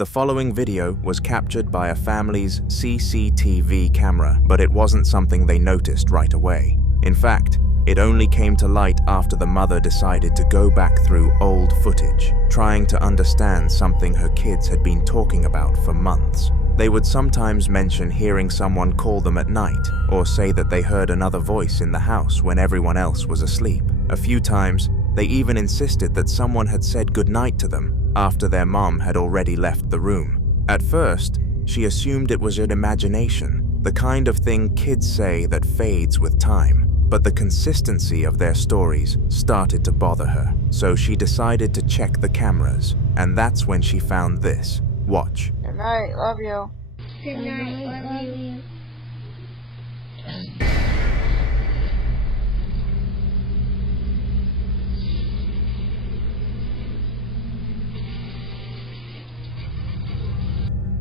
The following video was captured by a family's CCTV camera, but it wasn't something they noticed right away. In fact, it only came to light after the mother decided to go back through old footage, trying to understand something her kids had been talking about for months. They would sometimes mention hearing someone call them at night, or say that they heard another voice in the house when everyone else was asleep. A few times, they even insisted that someone had said goodnight to them after their mom had already left the room. At first, she assumed it was an imagination, the kind of thing kids say that fades with time. But the consistency of their stories started to bother her, so she decided to check the cameras, and that's when she found this. Watch. Good night, love you. Good night, love you.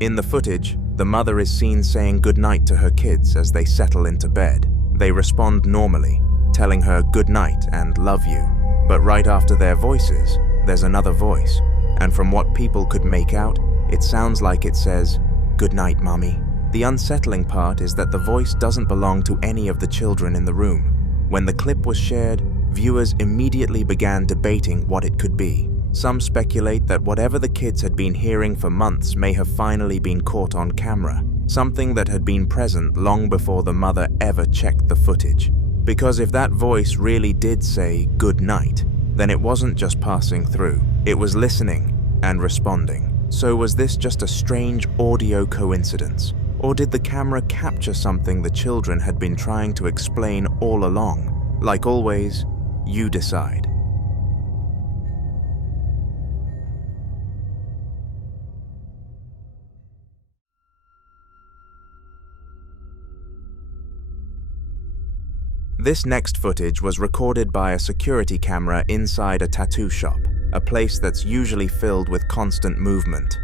In the footage, the mother is seen saying goodnight to her kids as they settle into bed. They respond normally, telling her good night and love you. But right after their voices, there's another voice, and from what people could make out, it sounds like it says, "Good night, Mommy." The unsettling part is that the voice doesn't belong to any of the children in the room. When the clip was shared, viewers immediately began debating what it could be. Some speculate that whatever the kids had been hearing for months may have finally been caught on camera, something that had been present long before the mother ever checked the footage. Because if that voice really did say good night, then it wasn't just passing through, it was listening and responding. So was this just a strange audio coincidence? Or did the camera capture something the children had been trying to explain all along? Like always, you decide. This next footage was recorded by a security camera inside a tattoo shop, a place that's usually filled with constant movement,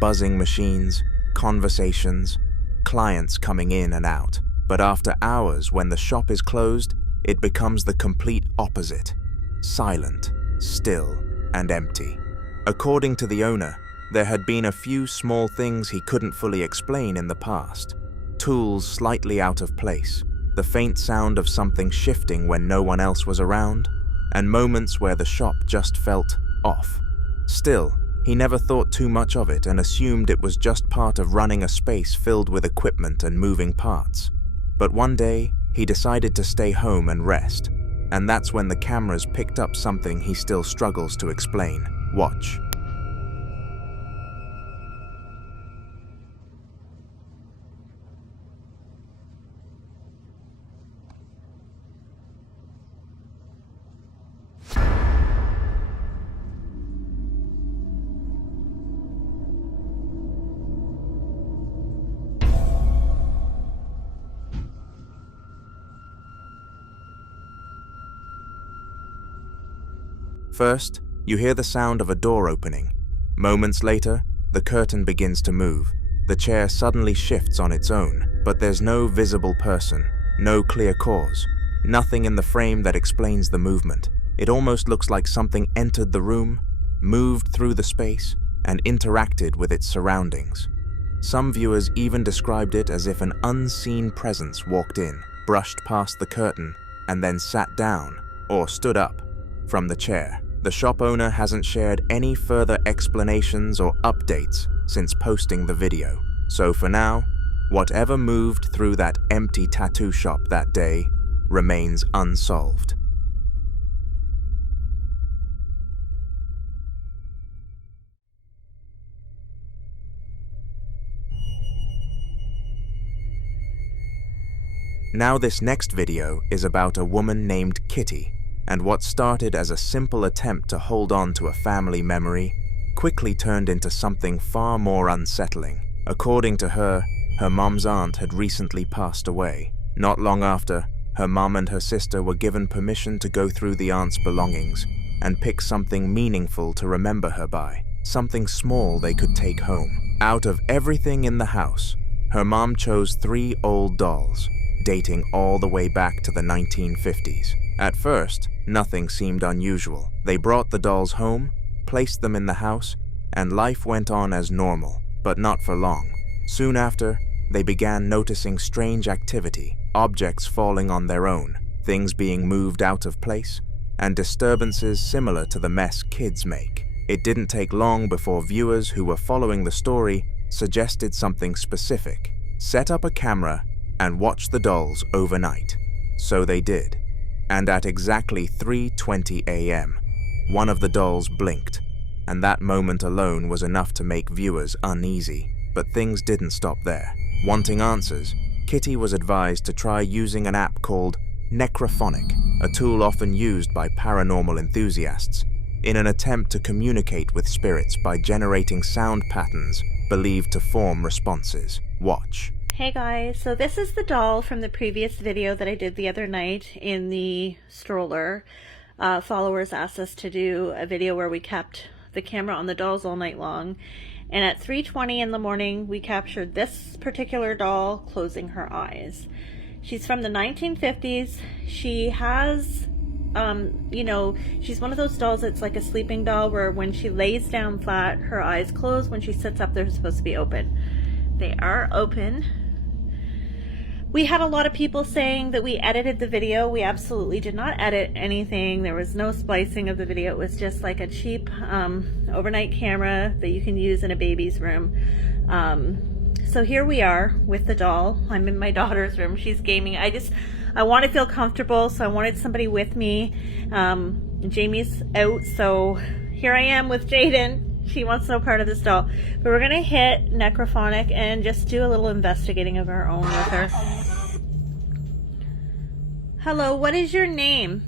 buzzing machines, conversations, clients coming in and out. But after hours, when the shop is closed, it becomes the complete opposite: silent, still, and empty. According to the owner, there had been a few small things he couldn't fully explain in the past. Tools slightly out of place, the faint sound of something shifting when no one else was around, and moments where the shop just felt off. Still, he never thought too much of it and assumed it was just part of running a space filled with equipment and moving parts. But one day, he decided to stay home and rest, and that's when the cameras picked up something he still struggles to explain. Watch. First, you hear the sound of a door opening. Moments later, the curtain begins to move. The chair suddenly shifts on its own, but there's no visible person, no clear cause, nothing in the frame that explains the movement. It almost looks like something entered the room, moved through the space, and interacted with its surroundings. Some viewers even described it as if an unseen presence walked in, brushed past the curtain, and then sat down, or stood up, from the chair. The shop owner hasn't shared any further explanations or updates since posting the video. So for now, whatever moved through that empty tattoo shop that day remains unsolved. Now this next video is about a woman named Kitty, and what started as a simple attempt to hold on to a family memory quickly turned into something far more unsettling. According to her, her mom's aunt had recently passed away. Not long after, her mom and her sister were given permission to go through the aunt's belongings and pick something meaningful to remember her by, something small they could take home. Out of everything in the house, her mom chose 3 old dolls, dating all the way back to the 1950s. At first, nothing seemed unusual. They brought the dolls home, placed them in the house, and life went on as normal, but not for long. Soon after, they began noticing strange activity, objects falling on their own, things being moved out of place, and disturbances similar to the mess kids make. It didn't take long before viewers who were following the story suggested something specific: set up a camera and watch the dolls overnight. So they did. And at exactly 3:20 a.m., one of the dolls blinked, and that moment alone was enough to make viewers uneasy. But things didn't stop there. Wanting answers, Kitty was advised to try using an app called Necrophonic, a tool often used by paranormal enthusiasts, in an attempt to communicate with spirits by generating sound patterns believed to form responses. Watch. Hey guys, so this is the doll from the previous video that I did the other night in the stroller. Followers asked us to do a video where we kept the camera on the dolls all night long, and at 3:20 in the morning we captured this particular doll closing her eyes. She's from the 1950s. She has, she's one of those dolls that's like a sleeping doll where when she lays down flat, her eyes close. When she sits up, they're supposed to be open. They are open. We had a lot of people saying that we edited the video. We absolutely did not edit anything. There was no splicing of the video. It was just like a cheap overnight camera that you can use in a baby's room. So here we are with the doll. I'm in my daughter's room. She's gaming. I want to feel comfortable, so I wanted somebody with me. Jamie's out, so here I am with Jaden. She wants no part of this doll. But we're going to hit Necrophonic and just do a little investigating of our own with her. Hello, what is your name?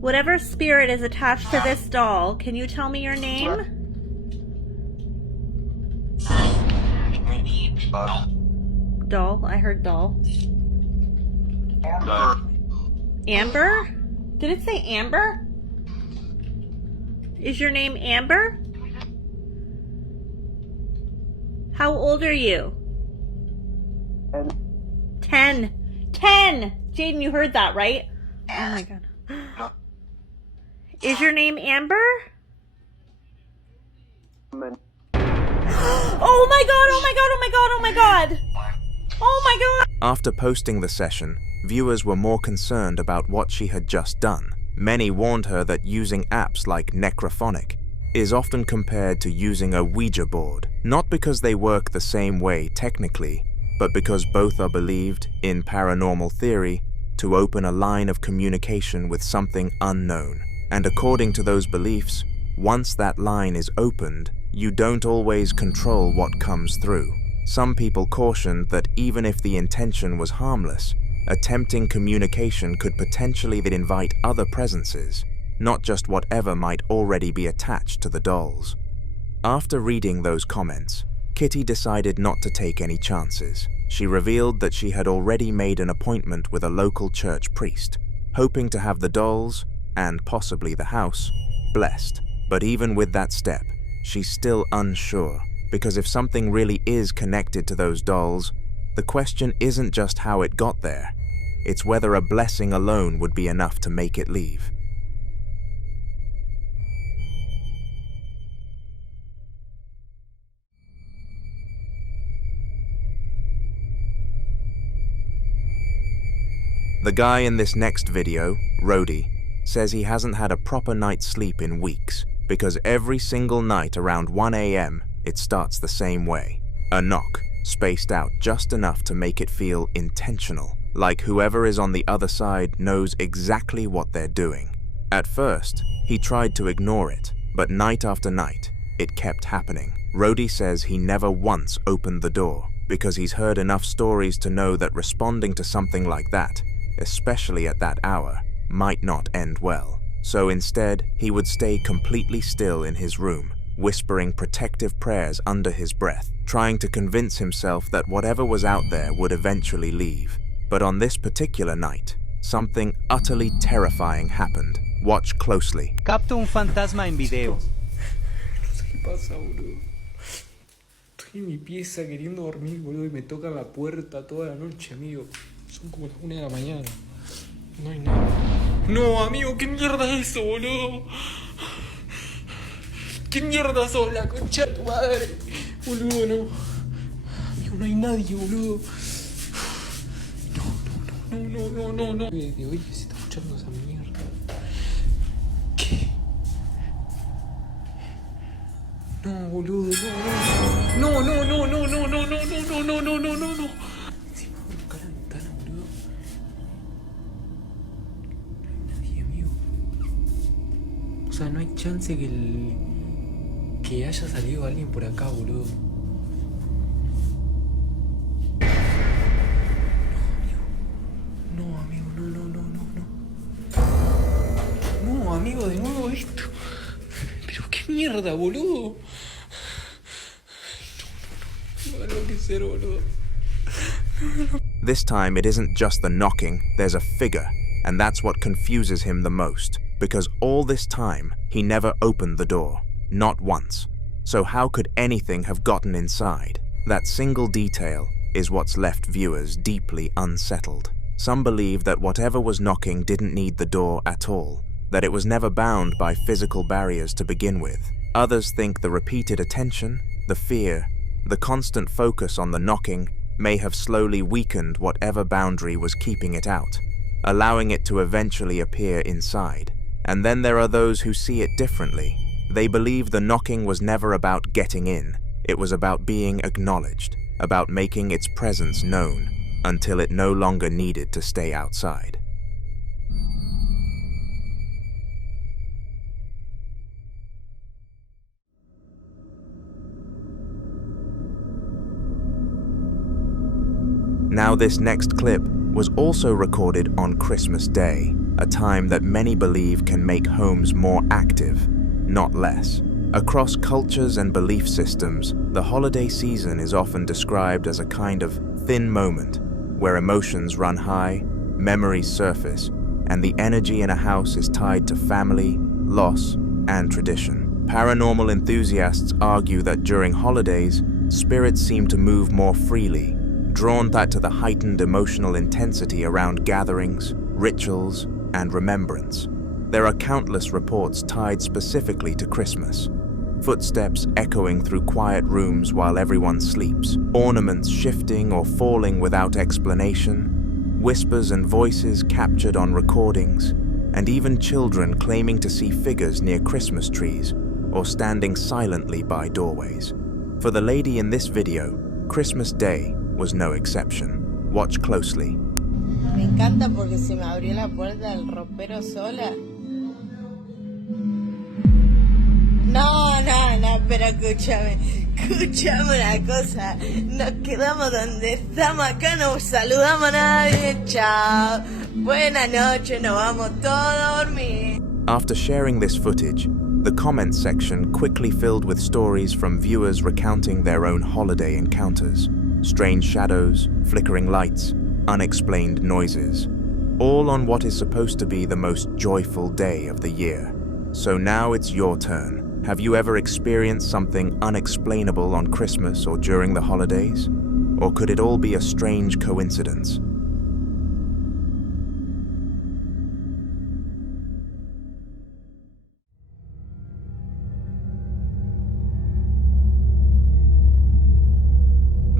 Whatever spirit is attached to this doll, can you tell me your name? Doll? I heard doll. Amber? Did it say Amber? Is your name Amber? How old are you? 10. 10! Jaden, you heard that, right? Oh my god. Is your name Amber? Oh my god, oh my god, oh my god, oh my god! Oh my god! After posting the session, viewers were more concerned about what she had just done. Many warned her that using apps like Necrophonic is often compared to using a Ouija board, not because they work the same way technically, but because both are believed, in paranormal theory, to open a line of communication with something unknown. And according to those beliefs, once that line is opened, you don't always control what comes through. Some people cautioned that even if the intention was harmless, attempting communication could potentially invite other presences, not just whatever might already be attached to the dolls. After reading those comments, Kitty decided not to take any chances. She revealed that she had already made an appointment with a local church priest, hoping to have the dolls, and possibly the house, blessed. But even with that step, she's still unsure, because if something really is connected to those dolls, the question isn't just how it got there, it's whether a blessing alone would be enough to make it leave. The guy in this next video, Rody, says he hasn't had a proper night's sleep in weeks because every single night around 1 a.m. it starts the same way. A knock, spaced out just enough to make it feel intentional, like whoever is on the other side knows exactly what they're doing. At first, he tried to ignore it, but night after night, it kept happening. Rody says he never once opened the door because he's heard enough stories to know that responding to something like that, especially at that hour, might not end well. So instead, he would stay completely still in his room, whispering protective prayers under his breath, trying to convince himself that whatever was out there would eventually leave. But on this particular night, something utterly terrifying happened. Watch closely. Capto un fantasma en video. No sé qué pasa, boludo. Estoy en mi pieza queriendo dormir, boludo, y me tocan la puerta toda la noche, amigo. Son como las 1 de la mañana. No hay nada. No, amigo, ¿qué mierda es eso, boludo? ¿Qué mierda sos, la concha de tu madre? Boludo, no. Amigo, no hay nadie, boludo. No. De hoy que se está escuchando esa mierda. ¿Qué? No, boludo, no. Encima voy a buscar la ventana, boludo. No hay nadie, amigo. O sea, no hay chance que haya salido alguien por acá, boludo. No, amigo, no. No, amigo, de nuevo esto. Pero qué mierda, boludo. No va a enloquecer, boludo. This time it isn't just the knocking, there's a figure, and that's what confuses him the most, because all this time he never opened the door, not once. So how could anything have gotten inside? That single detail is what's left viewers deeply unsettled. Some believe that whatever was knocking didn't need the door at all, that it was never bound by physical barriers to begin with. Others think the repeated attention, the fear, the constant focus on the knocking may have slowly weakened whatever boundary was keeping it out, allowing it to eventually appear inside. And then there are those who see it differently. They believe the knocking was never about getting in, it was about being acknowledged, about making its presence known, until it no longer needed to stay outside. Now this next clip was also recorded on Christmas Day, a time that many believe can make homes more active, not less. Across cultures and belief systems, the holiday season is often described as a kind of thin moment, where emotions run high, memories surface, and the energy in a house is tied to family, loss, and tradition. Paranormal enthusiasts argue that during holidays, spirits seem to move more freely, drawn to the heightened emotional intensity around gatherings, rituals, and remembrance. There are countless reports tied specifically to Christmas. Footsteps echoing through quiet rooms while everyone sleeps, ornaments shifting or falling without explanation, whispers and voices captured on recordings, and even children claiming to see figures near Christmas trees or standing silently by doorways. For the lady in this video, Christmas Day was no exception. Watch closely. Me encanta porque se me abrió la puerta del ropero sola. No, pero escúchame una cosa. Nos quedamos donde estamos acá, no saludamos a nadie. Chao. Buenas noches, nos vamos todos a dormir. After sharing this footage, the comments section quickly filled with stories from viewers recounting their own holiday encounters. Strange shadows, flickering lights, unexplained noises, all on what is supposed to be the most joyful day of the year. So now it's your turn. Have you ever experienced something unexplainable on Christmas or during the holidays? Or could it all be a strange coincidence?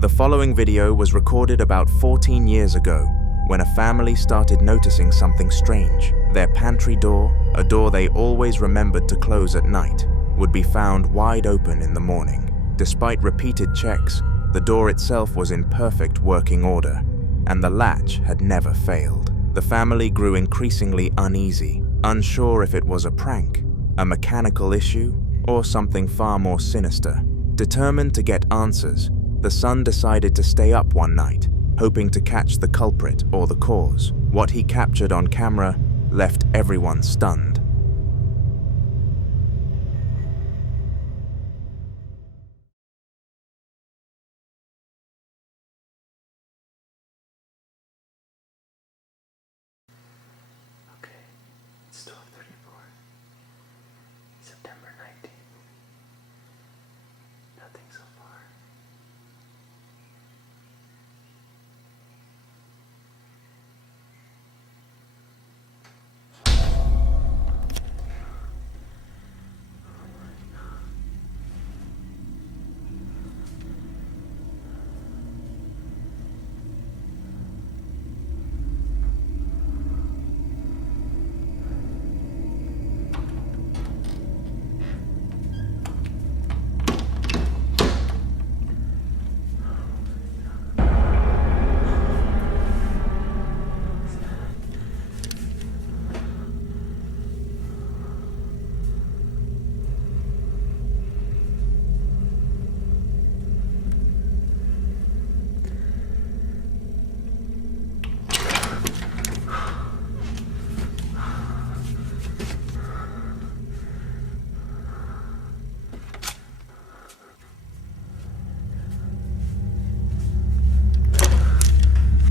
The following video was recorded about 14 years ago when a family started noticing something strange. Their pantry door, a door they always remembered to close at night, would be found wide open in the morning. Despite repeated checks, the door itself was in perfect working order, and the latch had never failed. The family grew increasingly uneasy, unsure if it was a prank, a mechanical issue, or something far more sinister. Determined to get answers, the son decided to stay up one night, hoping to catch the culprit or the cause. What he captured on camera left everyone stunned. Okay, it's 12:34. September 19th. Nothing so far.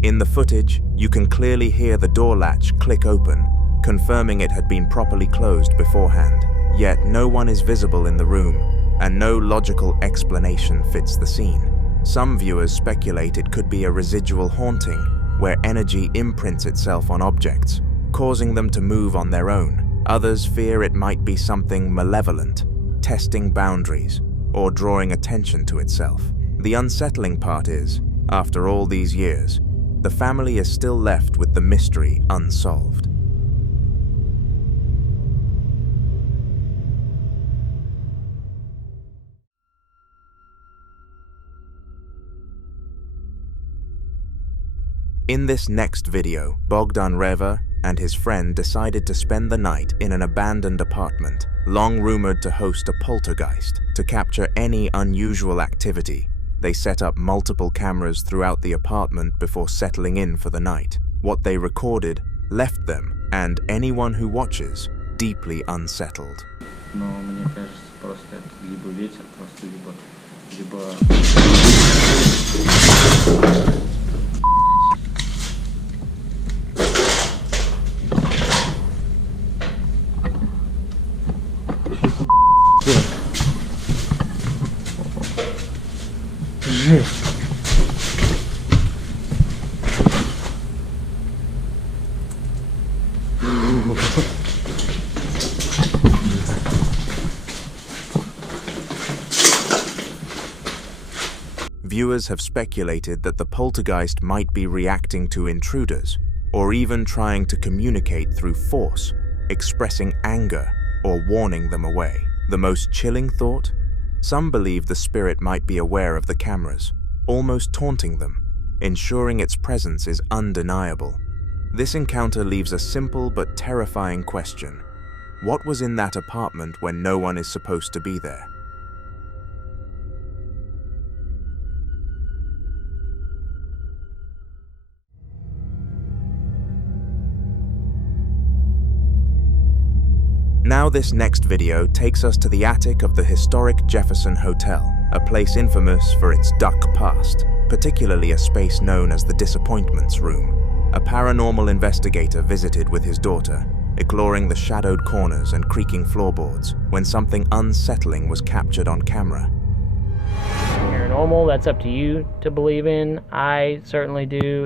In the footage, you can clearly hear the door latch click open, confirming it had been properly closed beforehand. Yet no one is visible in the room, and no logical explanation fits the scene. Some viewers speculate it could be a residual haunting, where energy imprints itself on objects, causing them to move on their own. Others fear it might be something malevolent, testing boundaries, or drawing attention to itself. The unsettling part is, after all these years, the family is still left with the mystery unsolved. In this next video, Bogdan Reva and his friend decided to spend the night in an abandoned apartment, long rumored to host a poltergeist. To capture any unusual activity, they set up multiple cameras throughout the apartment before settling in for the night. What they recorded left them, and anyone who watches, deeply unsettled. Но мне кажется, просто это либо ветер, просто либо Viewers have speculated that the poltergeist might be reacting to intruders, or even trying to communicate through force, expressing anger or warning them away. The most chilling thought? Some believe the spirit might be aware of the cameras, almost taunting them, ensuring its presence is undeniable. This encounter leaves a simple but terrifying question. What was in that apartment when no one is supposed to be there? Now this next video takes us to the attic of the historic Jefferson Hotel, a place infamous for its dark past, particularly a space known as the Disappointments Room. A paranormal investigator visited with his daughter, exploring the shadowed corners and creaking floorboards, when something unsettling was captured on camera. Paranormal, that's up to you to believe in. I certainly do.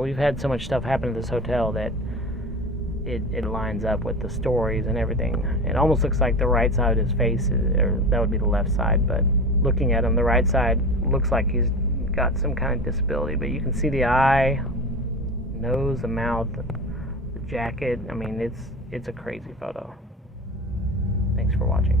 We've had so much stuff happen to this hotel that it lines up with the stories and everything. It almost looks like the right side of his face, or that would be the left side, but looking at him, the right side looks like he's got some kind of disability, but you can see the eye, nose, the mouth, the jacket. I mean, it's a crazy photo. Thanks for watching.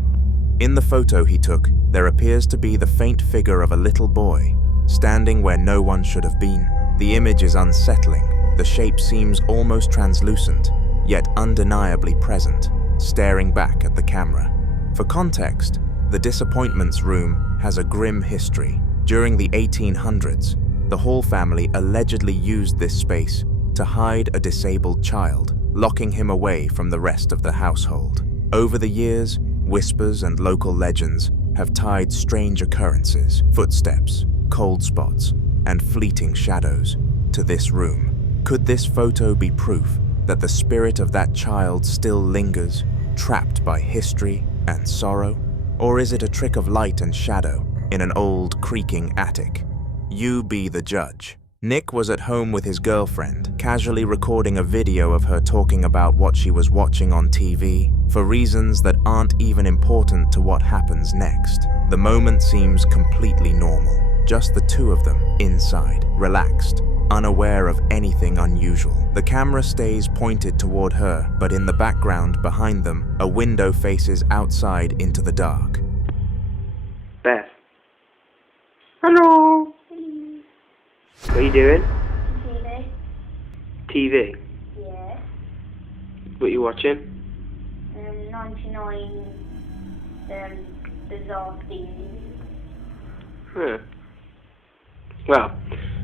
In the photo he took, there appears to be the faint figure of a little boy, standing where no one should have been. The image is unsettling. The shape seems almost translucent, yet undeniably present, staring back at the camera. For context, the Disappointments Room has a grim history. During the 1800s, the Hall family allegedly used this space to hide a disabled child, locking him away from the rest of the household. Over the years, whispers and local legends have tied strange occurrences, footsteps, cold spots, and fleeting shadows to this room. Could this photo be proof that the spirit of that child still lingers, trapped by history and sorrow? Or is it a trick of light and shadow in an old, creaking attic? You be the judge. Nick was at home with his girlfriend, casually recording a video of her talking about what she was watching on TV, for reasons that aren't even important to what happens next. The moment seems completely normal. Just the two of them, inside, relaxed, unaware of anything unusual. The camera stays pointed toward her, but in the background behind them, a window faces outside into the dark. Beth. Hello. What are you doing? TV. TV? Yeah. What are you watching? 99 bizarre things. Huh. Well.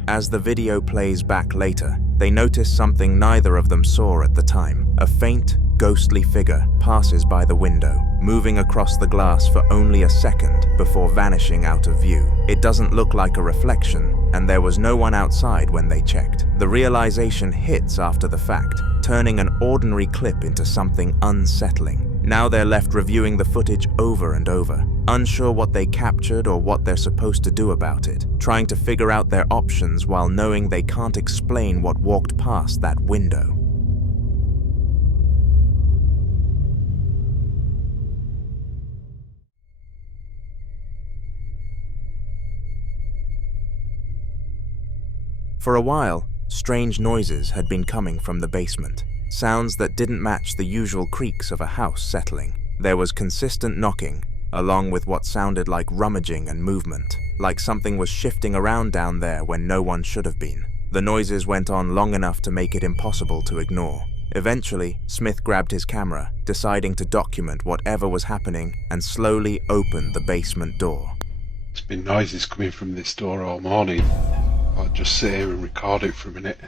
As the video plays back later, they notice something neither of them saw at the time. A faint, ghostly figure passes by the window, moving across the glass for only a second before vanishing out of view. It doesn't look like a reflection, and there was no one outside when they checked. The realization hits after the fact, turning an ordinary clip into something unsettling. Now they're left reviewing the footage over and over, unsure what they captured or what they're supposed to do about it, trying to figure out their options while knowing they can't explain what walked past that window. For a while, strange noises had been coming from the basement, sounds that didn't match the usual creaks of a house settling. There was consistent knocking, along with what sounded like rummaging and movement, like something was shifting around down there when no one should have been. The noises went on long enough to make it impossible to ignore. Eventually, Smith grabbed his camera, deciding to document whatever was happening, and slowly opened the basement door. There's been noises coming from this door all morning. I'll just sit here and record it for a minute.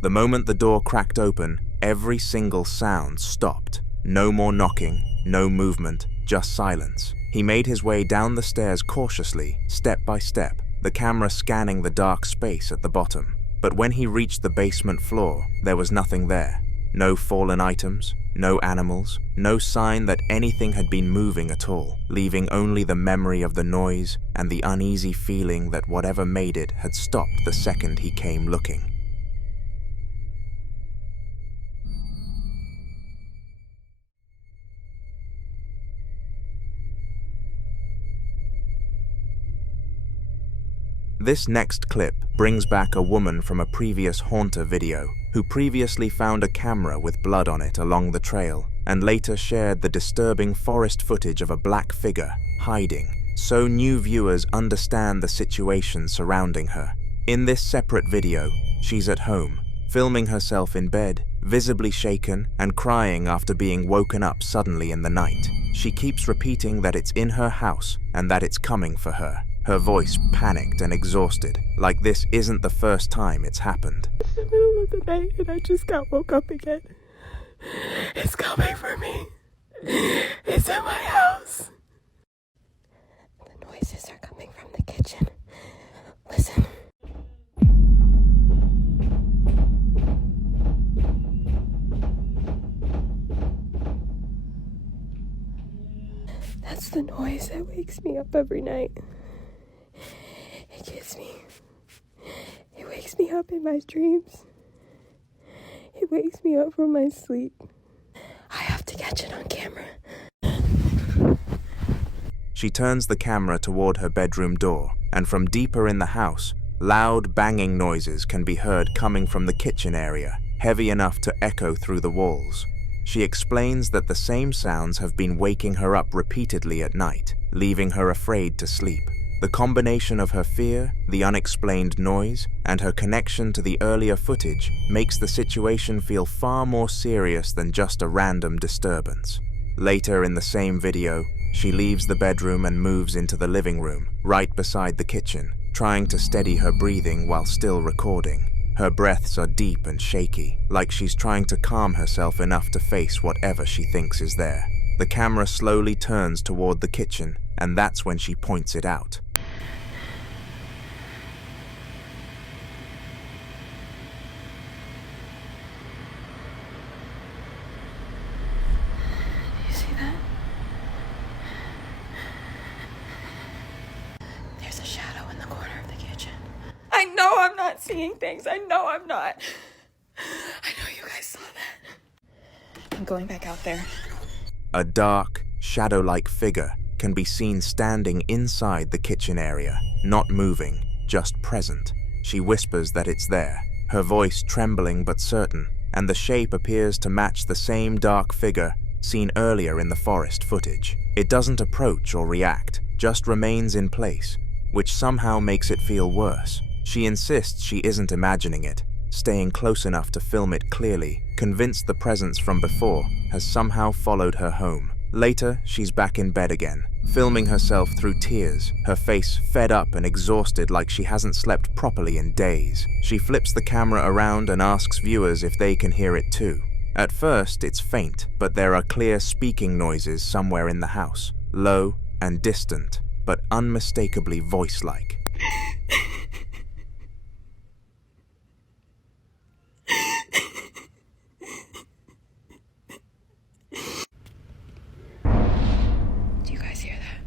The moment the door cracked open, every single sound stopped. No more knocking, no movement, just silence. He made his way down the stairs cautiously, step by step, the camera scanning the dark space at the bottom. But when he reached the basement floor, there was nothing there. No fallen items, no animals, no sign that anything had been moving at all, leaving only the memory of the noise and the uneasy feeling that whatever made it had stopped the second he came looking. This next clip brings back a woman from a previous Haunter video who previously found a camera with blood on it along the trail and later shared the disturbing forest footage of a black figure hiding, so new viewers understand the situation surrounding her. In this separate video, she's at home, filming herself in bed, visibly shaken and crying after being woken up suddenly in the night. She keeps repeating that it's in her house and that it's coming for her. Her voice panicked and exhausted, like this isn't the first time it's happened. It's the middle of the night and I just got woke up again. It's coming for me. It's in my house. The noises are coming from the kitchen. Listen. That's the noise that wakes me up every night. It gets me. It wakes me up in my dreams. It wakes me up from my sleep. I have to catch it on camera. She turns the camera toward her bedroom door, and from deeper in the house, loud banging noises can be heard coming from the kitchen area, heavy enough to echo through the walls. She explains that the same sounds have been waking her up repeatedly at night, leaving her afraid to sleep. The combination of her fear, the unexplained noise, and her connection to the earlier footage makes the situation feel far more serious than just a random disturbance. Later in the same video, she leaves the bedroom and moves into the living room, right beside the kitchen, trying to steady her breathing while still recording. Her breaths are deep and shaky, like she's trying to calm herself enough to face whatever she thinks is there. The camera slowly turns toward the kitchen, and that's when she points it out. You see that? There's a shadow in the corner of the kitchen. I know I'm not seeing things. I know I'm not. I know you guys saw that. I'm going back out there. A dark, shadow-like figure can be seen standing inside the kitchen area, not moving, just present. She whispers that it's there, her voice trembling but certain, and the shape appears to match the same dark figure seen earlier in the forest footage. It doesn't approach or react, just remains in place, which somehow makes it feel worse. She insists she isn't imagining it, staying close enough to film it clearly, convinced the presence from before has somehow followed her home. Later, she's back in bed again, filming herself through tears, her face fed up and exhausted like she hasn't slept properly in days. She flips the camera around and asks viewers if they can hear it too. At first, it's faint, but there are clear speaking noises somewhere in the house, low and distant, but unmistakably voice-like. Do you guys hear that?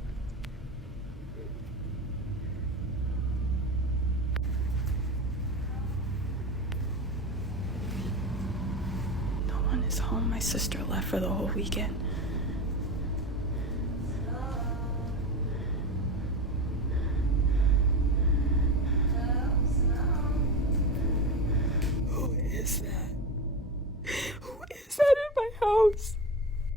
No one is home. My sister left for the whole weekend. Who is that? Who is that in my house?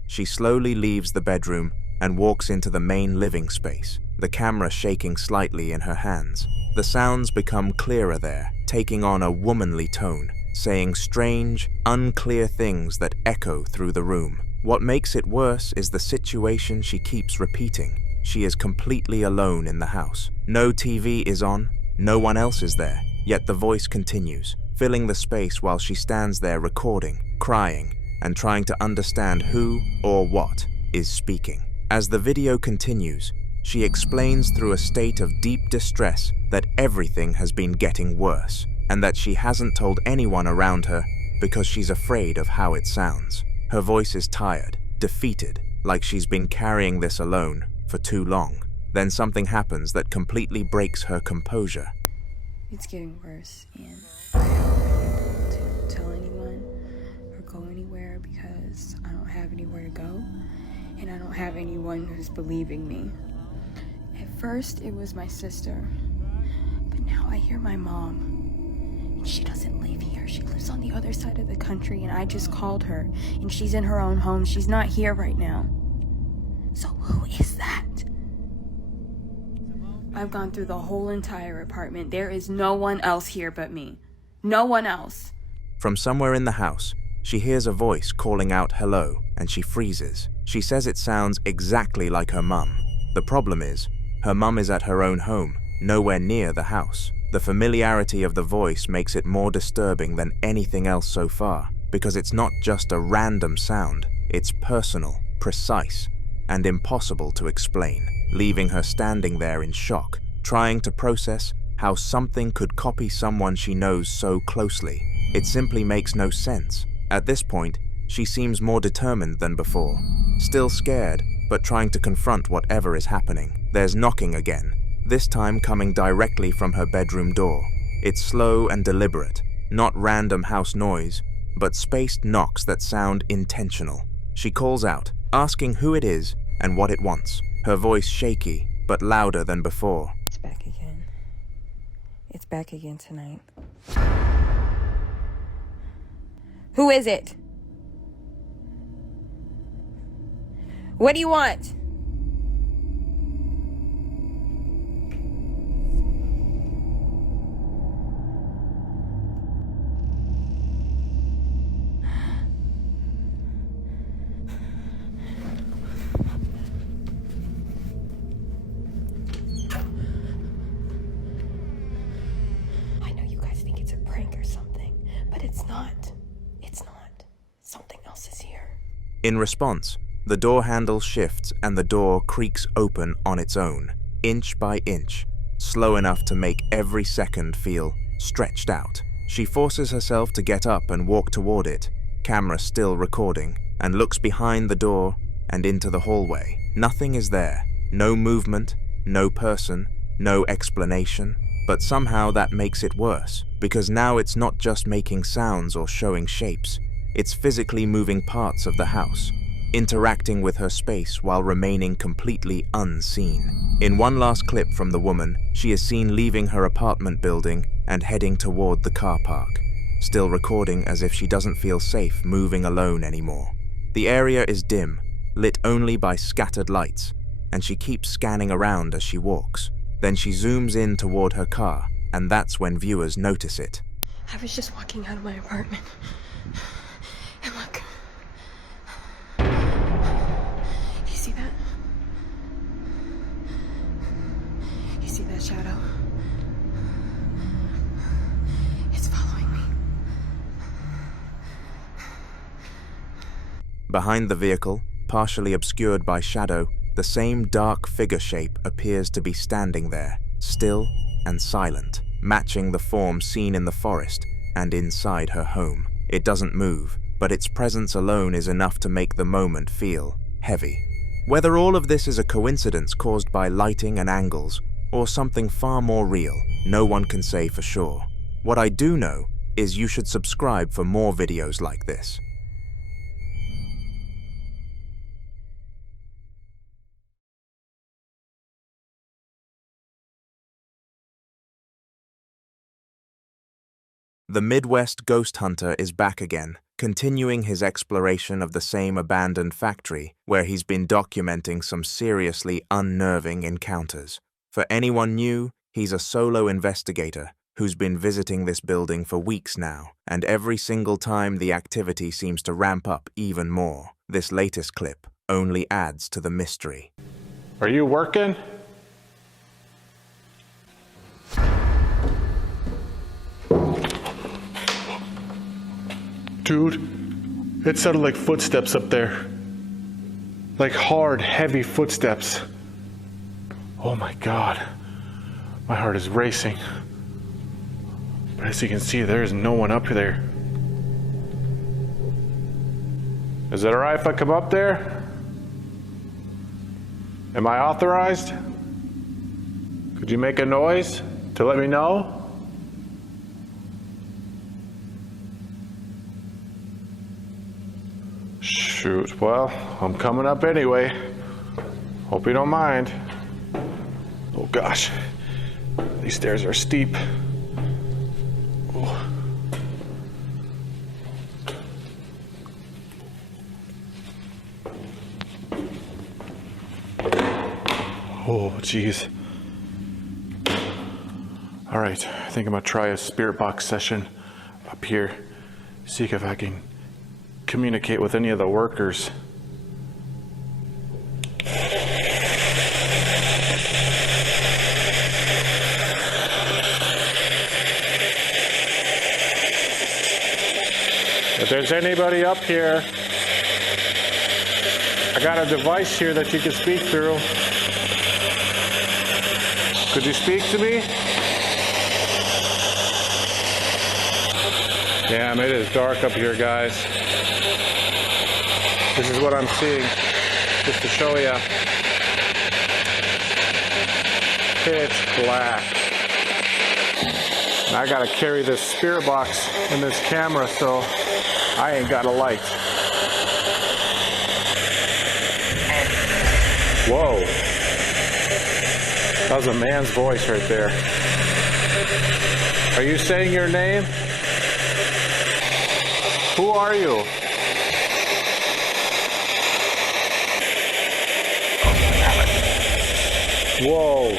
She slowly leaves the bedroom and walks into the main living space, the camera shaking slightly in her hands. The sounds become clearer there, taking on a womanly tone, saying strange, unclear things that echo through the room. What makes it worse is the situation she keeps repeating. She is completely alone in the house. No TV is on, no one else is there, yet the voice continues, filling the space while she stands there recording, crying, and trying to understand who or what is speaking. As the video continues, she explains through a state of deep distress that everything has been getting worse, and that she hasn't told anyone around her because she's afraid of how it sounds. Her voice is tired, defeated, like she's been carrying this alone for too long. Then something happens that completely breaks her composure. It's getting worse, and I don't want to tell anyone or go anywhere because I don't have anywhere to go, and I don't have anyone who's believing me. At first, it was my sister, but now I hear my mom. And she doesn't live here. She lives on the other side of the country, and I just called her, and she's in her own home. She's not here right now. So who is that? I've gone through the whole entire apartment. There is no one else here but me. No one else. From somewhere in the house, she hears a voice calling out hello, and she freezes. She says it sounds exactly like her mum. The problem is, her mum is at her own home, nowhere near the house. The familiarity of the voice makes it more disturbing than anything else so far, because it's not just a random sound, it's personal, precise, and impossible to explain, leaving her standing there in shock, trying to process how something could copy someone she knows so closely. It simply makes no sense. At this point, she seems more determined than before, still scared, but trying to confront whatever is happening. There's knocking again, this time coming directly from her bedroom door. It's slow and deliberate, not random house noise, but spaced knocks that sound intentional. She calls out, asking who it is and what it wants, her voice shaky, but louder than before. It's back again. It's back again tonight. Who is it? What do you want? I know you guys think it's a prank or something, but it's not. It's not. Something else is here. In response, the door handle shifts and the door creaks open on its own, inch by inch, slow enough to make every second feel stretched out. She forces herself to get up and walk toward it, camera still recording, and looks behind the door and into the hallway. Nothing is there, no movement, no person, no explanation, but somehow that makes it worse, because now it's not just making sounds or showing shapes, it's physically moving parts of the house, interacting with her space while remaining completely unseen. In one last clip from the woman, she is seen leaving her apartment building and heading toward the car park, still recording as if she doesn't feel safe moving alone anymore. The area is dim, lit only by scattered lights, and she keeps scanning around as she walks. Then she zooms in toward her car, and that's when viewers notice it. I was just walking out of my apartment. And look. You see that? You see that shadow? It's following me. Behind the vehicle, partially obscured by shadow, the same dark figure shape appears to be standing there, still and silent, matching the form seen in the forest and inside her home. It doesn't move, but its presence alone is enough to make the moment feel heavy. Whether all of this is a coincidence caused by lighting and angles, or something far more real, no one can say for sure. What I do know is you should subscribe for more videos like this. The Midwest ghost hunter is back again, continuing his exploration of the same abandoned factory where he's been documenting some seriously unnerving encounters. For anyone new, he's a solo investigator who's been visiting this building for weeks now, and every single time the activity seems to ramp up even more. This latest clip only adds to the mystery. Are you working? Dude, it sounded like footsteps up there. Like hard, heavy footsteps. Oh my God. My heart is racing. But as you can see, there is no one up there. Is it alright if I come up there? Am I authorized? Could you make a noise to let me know? Shoot, well, I'm coming up anyway. Hope you don't mind. Oh gosh, these stairs are steep. Oh. Oh, geez. All right, I think I'm gonna try a spirit box session up here. See if I can communicate with any of the workers. If there's anybody up here, I got a device here that you can speak through. Could you speak to me? Damn, it is dark up here, guys. This is what I'm seeing, just to show you. Pitch black. And I gotta carry this spirit box and this camera, so I ain't got a light. Whoa. That was a man's voice right there. Are you saying your name? Who are you? Whoa.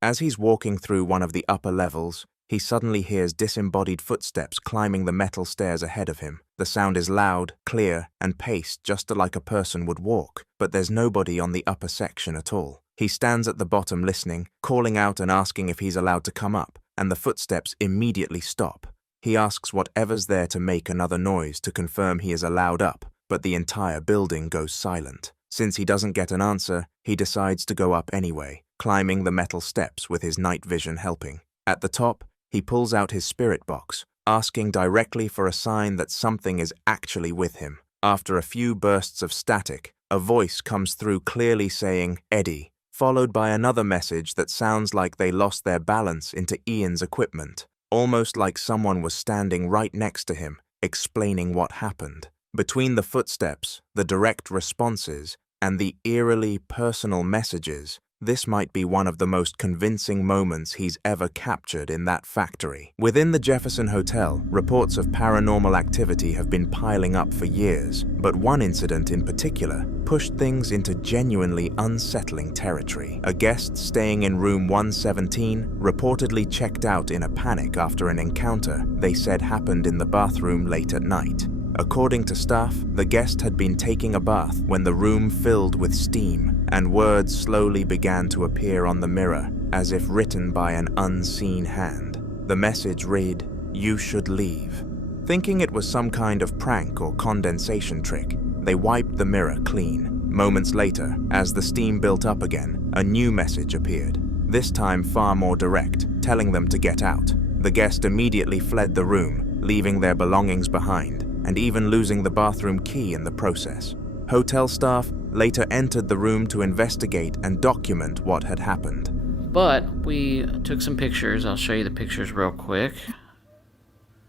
As he's walking through one of the upper levels, he suddenly hears disembodied footsteps climbing the metal stairs ahead of him. The sound is loud, clear, and paced just like a person would walk, but there's nobody on the upper section at all. He stands at the bottom listening, calling out and asking if he's allowed to come up, and the footsteps immediately stop. He asks whatever's there to make another noise to confirm he is allowed up, but the entire building goes silent. Since he doesn't get an answer, he decides to go up anyway, climbing the metal steps with his night vision helping. At the top, he pulls out his spirit box, asking directly for a sign that something is actually with him. After a few bursts of static, a voice comes through clearly saying, "Eddie," followed by another message that sounds like they lost their balance into Ian's equipment, almost like someone was standing right next to him, explaining what happened. Between the footsteps, the direct responses, and the eerily personal messages, this might be one of the most convincing moments he's ever captured in that factory. Within the Jefferson Hotel, reports of paranormal activity have been piling up for years, but one incident in particular pushed things into genuinely unsettling territory. A guest staying in room 117 reportedly checked out in a panic after an encounter they said happened in the bathroom late at night. According to staff, the guest had been taking a bath when the room filled with steam, and words slowly began to appear on the mirror, as if written by an unseen hand. The message read, "You should leave." Thinking it was some kind of prank or condensation trick, they wiped the mirror clean. Moments later, as the steam built up again, a new message appeared, this time far more direct, telling them to get out. The guest immediately fled the room, leaving their belongings behind, and even losing the bathroom key in the process. Hotel staff later entered the room to investigate and document what had happened. But we took some pictures. I'll show you the pictures real quick.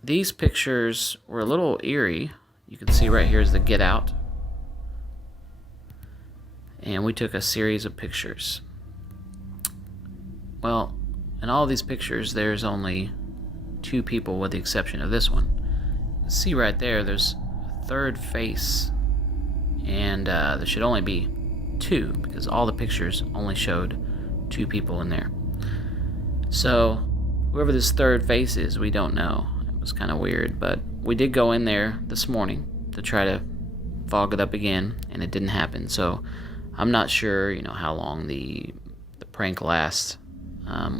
These pictures were a little eerie. You can see right here is the get out. And we took a series of pictures. Well, in all these pictures, there's only 2 people with the exception of this one. See right there, there's a third face, and there should only be 2 because all the pictures only showed 2 people in there. So whoever this third face is, we don't know. It was kind of weird, but we did go in there this morning to try to fog it up again, and it didn't happen. So I'm not sure, how long the prank lasts.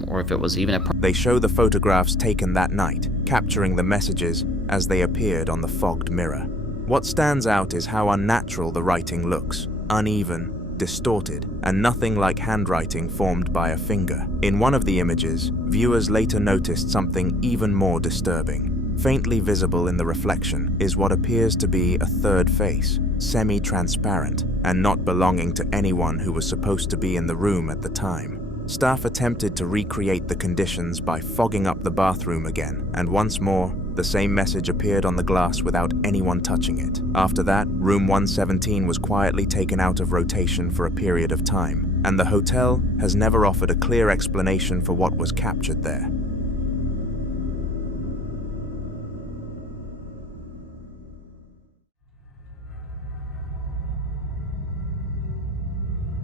Or if it was even a... They show the photographs taken that night, capturing the messages as they appeared on the fogged mirror. What stands out is how unnatural the writing looks, uneven, distorted, and nothing like handwriting formed by a finger. In one of the images, viewers later noticed something even more disturbing. Faintly visible in the reflection is what appears to be a third face, semi-transparent, and not belonging to anyone who was supposed to be in the room at the time. Staff attempted to recreate the conditions by fogging up the bathroom again, and once more, the same message appeared on the glass without anyone touching it. After that, room 117 was quietly taken out of rotation for a period of time, and the hotel has never offered a clear explanation for what was captured there.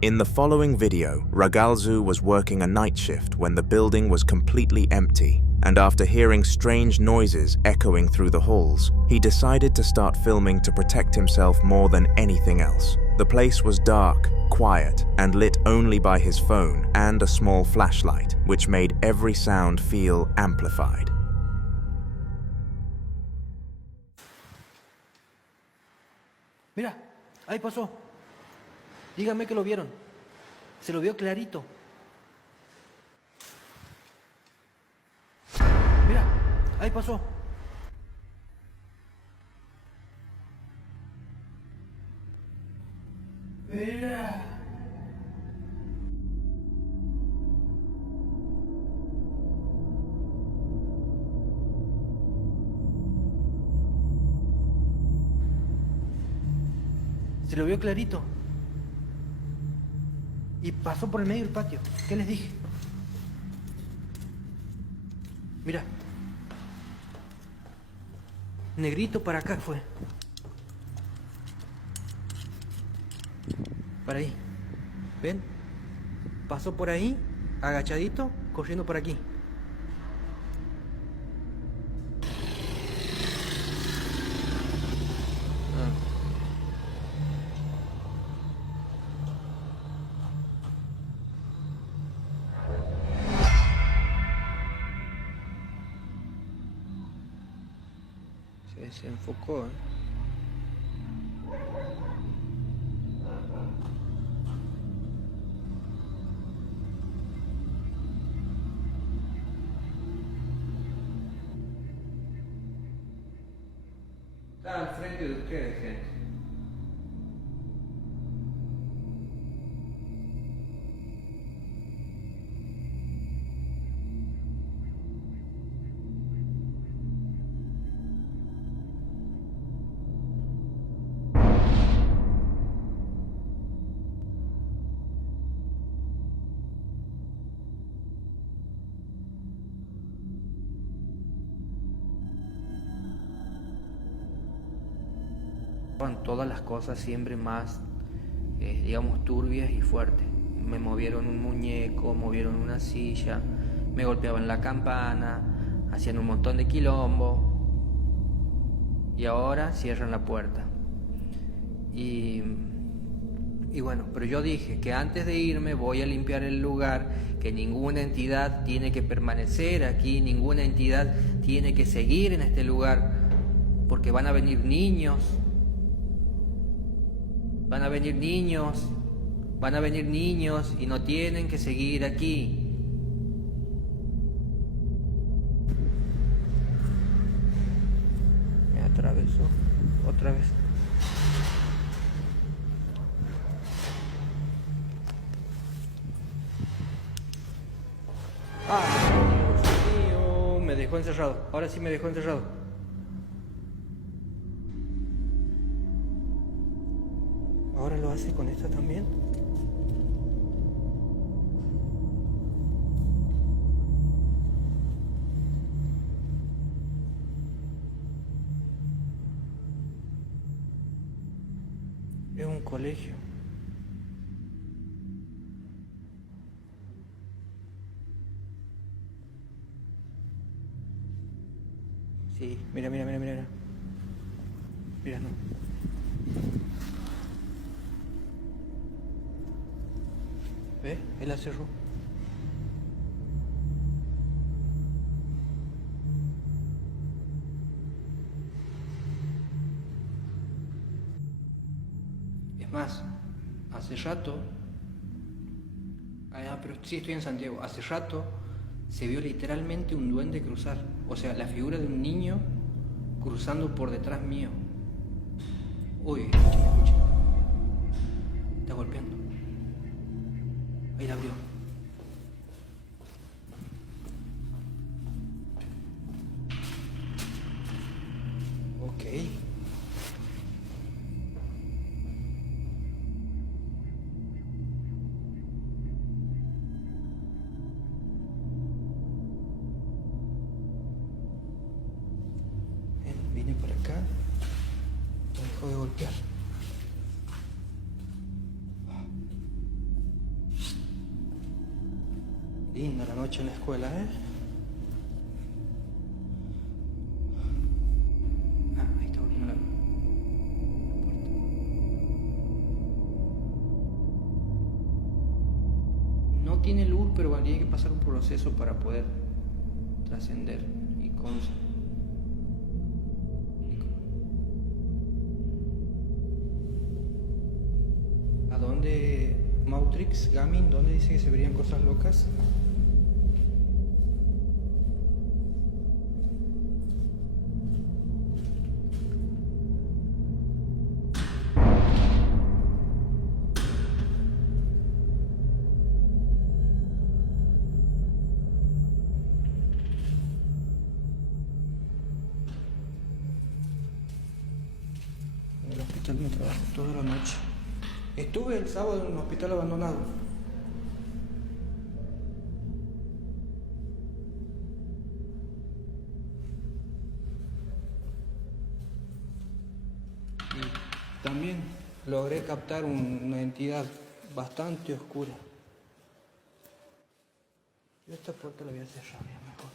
In the following video, Ragalzu was working a night shift when the building was completely empty, and after hearing strange noises echoing through the halls, he decided to start filming to protect himself more than anything else. The place was dark, quiet, and lit only by his phone and a small flashlight, which made every sound feel amplified. Mira, ahí pasó. Díganme que lo vieron. Se lo vio clarito. Mira, ahí pasó. Mira. Se lo vio clarito. Y pasó por el medio del patio. ¿Qué les dije? Mira. Negrito para acá fue. Para ahí. ¿Ven? Pasó por ahí, agachadito, corriendo por aquí. Se enfocó, Está al frente de ustedes, gente. Todas las cosas siempre más, digamos, turbias y fuertes. Me movieron un muñeco, movieron una silla, me golpeaban la campana, hacían un montón de quilombo. Y ahora cierran la puerta. Y bueno, pero yo dije que antes de irme voy a limpiar el lugar, que ninguna entidad tiene que permanecer aquí, ninguna entidad tiene que seguir en este lugar, porque van a venir niños, van a venir niños y no tienen que seguir aquí. Me atravesó otra vez. Dios mío, me dejó encerrado. Ahora sí me dejó encerrado. ¿Ahora lo hace con esta también? Es un colegio. Sí, mira. Mira, no. ¿Ves? Él la cerró. Es más, hace rato, pero sí estoy en Santiago, hace rato se vio literalmente un duende cruzar, o sea, la figura de un niño cruzando por detrás mío. Uy, escucha. Está golpeando. Ahí la abrió. Ok. Vine por acá. Me dejó de golpear. Linda la noche en la escuela, ¿eh? Ahí está volviendo la puerta. No tiene luz, pero habría que pasar un proceso para poder trascender y ¿A dónde Mautrix, Gamin, dónde dice que se verían cosas locas? En el hospital me trabajo toda la noche. Estuve el sábado en un hospital abandonado. Y también logré captar una entidad bastante oscura. Yo esta puerta la voy a cerrar ya mejor.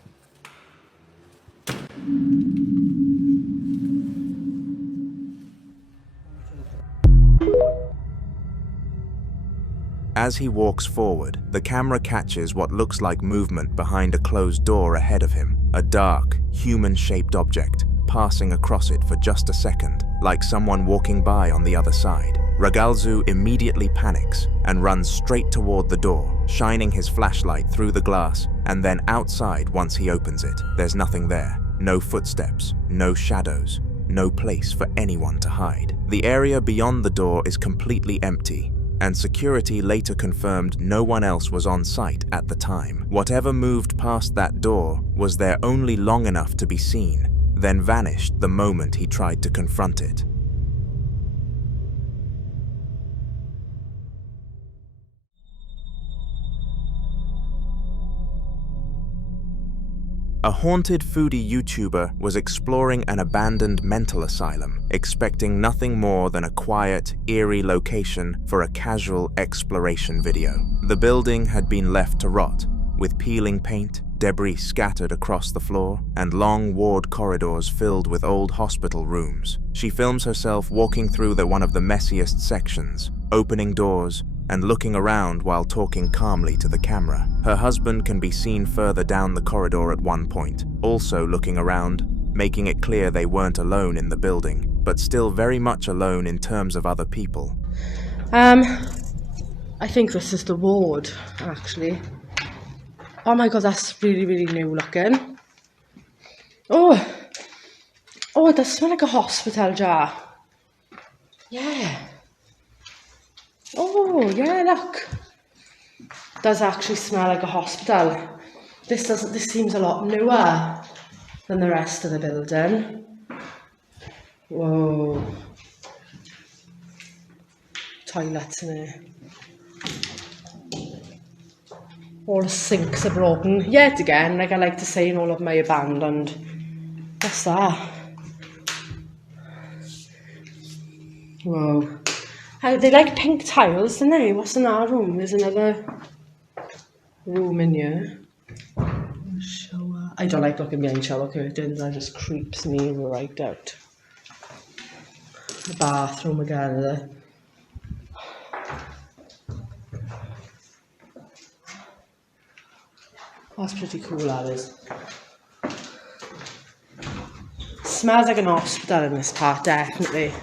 As he walks forward, the camera catches what looks like movement behind a closed door ahead of him. A dark, human-shaped object, passing across it for just a second, like someone walking by on the other side. Ragalzu immediately panics and runs straight toward the door, shining his flashlight through the glass, and then outside once he opens it. There's nothing there. No footsteps, no shadows, no place for anyone to hide. The area beyond the door is completely empty, and security later confirmed no one else was on site at the time. Whatever moved past that door was there only long enough to be seen, then vanished the moment he tried to confront it. A haunted foodie YouTuber was exploring an abandoned mental asylum, expecting nothing more than a quiet, eerie location for a casual exploration video. The building had been left to rot, with peeling paint, debris scattered across the floor, and long ward corridors filled with old hospital rooms. She films herself walking through one of the messiest sections, opening doors, and looking around while talking calmly to the camera. Her husband can be seen further down the corridor at one point, also looking around, making it clear they weren't alone in the building, but still very much alone in terms of other people. I think this is the ward, actually. Oh my god, that's really, really new looking. Oh, it does smell like a hospital jar. Yeah. Oh, yeah, look. It does actually smell like a hospital. This seems a lot newer than the rest of the building. Whoa. Toilets in here. All the sinks are broken. Yet again, like I like to say in all of my abandoned. What's that? Whoa. They like pink tiles, don't they? What's in our room? There's another room in here. Shower. I don't like looking behind shower curtains. That just creeps me right out. The bathroom again there. That's pretty cool, that is. Smells like an hospital in this part, definitely.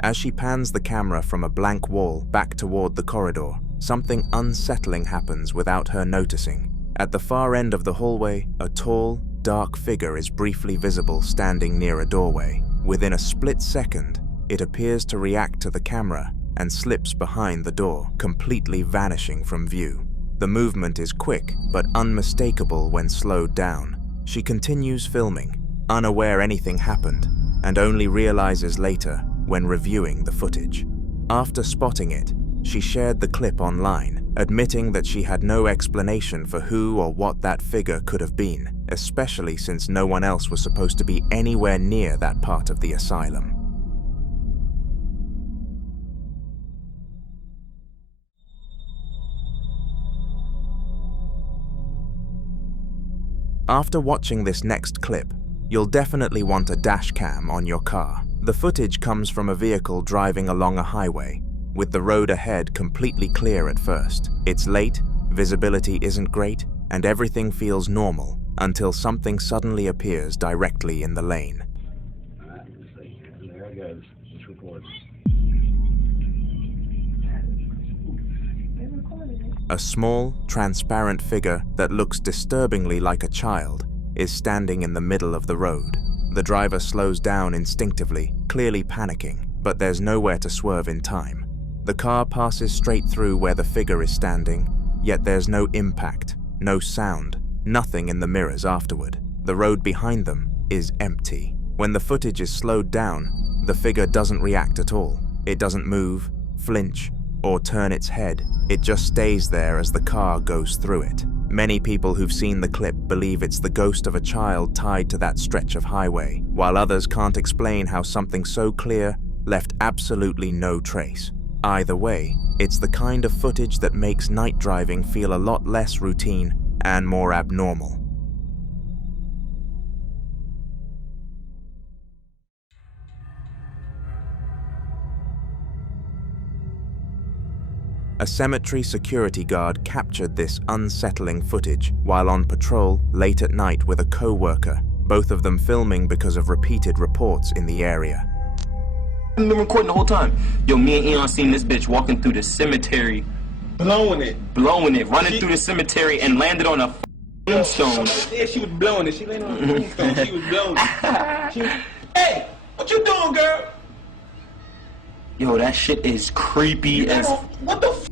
As she pans the camera from a blank wall back toward the corridor, something unsettling happens without her noticing. At the far end of the hallway, a tall, dark figure is briefly visible standing near a doorway. Within a split second, it appears to react to the camera and slips behind the door, completely vanishing from view. The movement is quick but unmistakable when slowed down. She continues filming, unaware anything happened, and only realizes later when reviewing the footage. After spotting it, she shared the clip online, admitting that she had no explanation for who or what that figure could have been, especially since no one else was supposed to be anywhere near that part of the asylum. After watching this next clip, you'll definitely want a dash cam on your car. The footage comes from a vehicle driving along a highway, with the road ahead completely clear at first. It's late, visibility isn't great, and everything feels normal until something suddenly appears directly in the lane. There it goes. Just record. A small, transparent figure that looks disturbingly like a child is standing in the middle of the road. The driver slows down instinctively, clearly panicking, but there's nowhere to swerve in time. The car passes straight through where the figure is standing, yet there's no impact, no sound, nothing in the mirrors afterward. The road behind them is empty. When the footage is slowed down, the figure doesn't react at all. It doesn't move, flinch, or turn its head. It just stays there as the car goes through it. Many people who've seen the clip believe it's the ghost of a child tied to that stretch of highway, while others can't explain how something so clear left absolutely no trace. Either way, it's the kind of footage that makes night driving feel a lot less routine and more abnormal. A cemetery security guard captured this unsettling footage while on patrol late at night with a co-worker, both of them filming because of repeated reports in the area. I've been recording the whole time. Yo, me and Eon seen this bitch walking through the cemetery. Blowing it, running through the cemetery and landed on a tombstone. Yeah, she was blowing it. She landed on a tombstone. She was blowing it. Hey, what you doing, girl? Yo, that shit is creepy as... What the f***?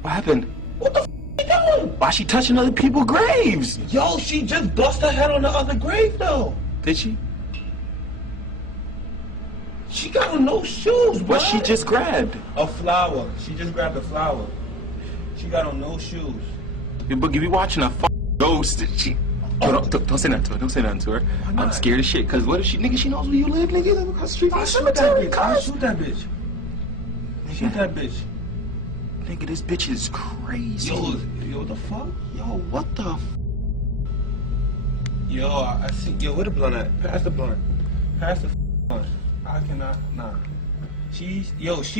What happened? What the f*** you doing? Why she touching other people's graves? Yo, she just bust her head on the other grave, though. Did she? She got on no shoes, bro. What she just grabbed? A flower. She just grabbed a flower. She got on no shoes. Hey, Boogie, we watching a ghost. She... Yo, don't say nothing to her. Don't say nothing to her. I'm scared as shit. Cause what if she, nigga, she knows where you live, nigga? Live across the street from the cemetery. I'll shoot that bitch. Shoot that bitch. Nigga, this bitch is crazy. Yo, what the fuck? Yo, what the f? Yo, I see. Yo, where the blunt at? Pass the blunt. Pass the blunt. I cannot. Nah. She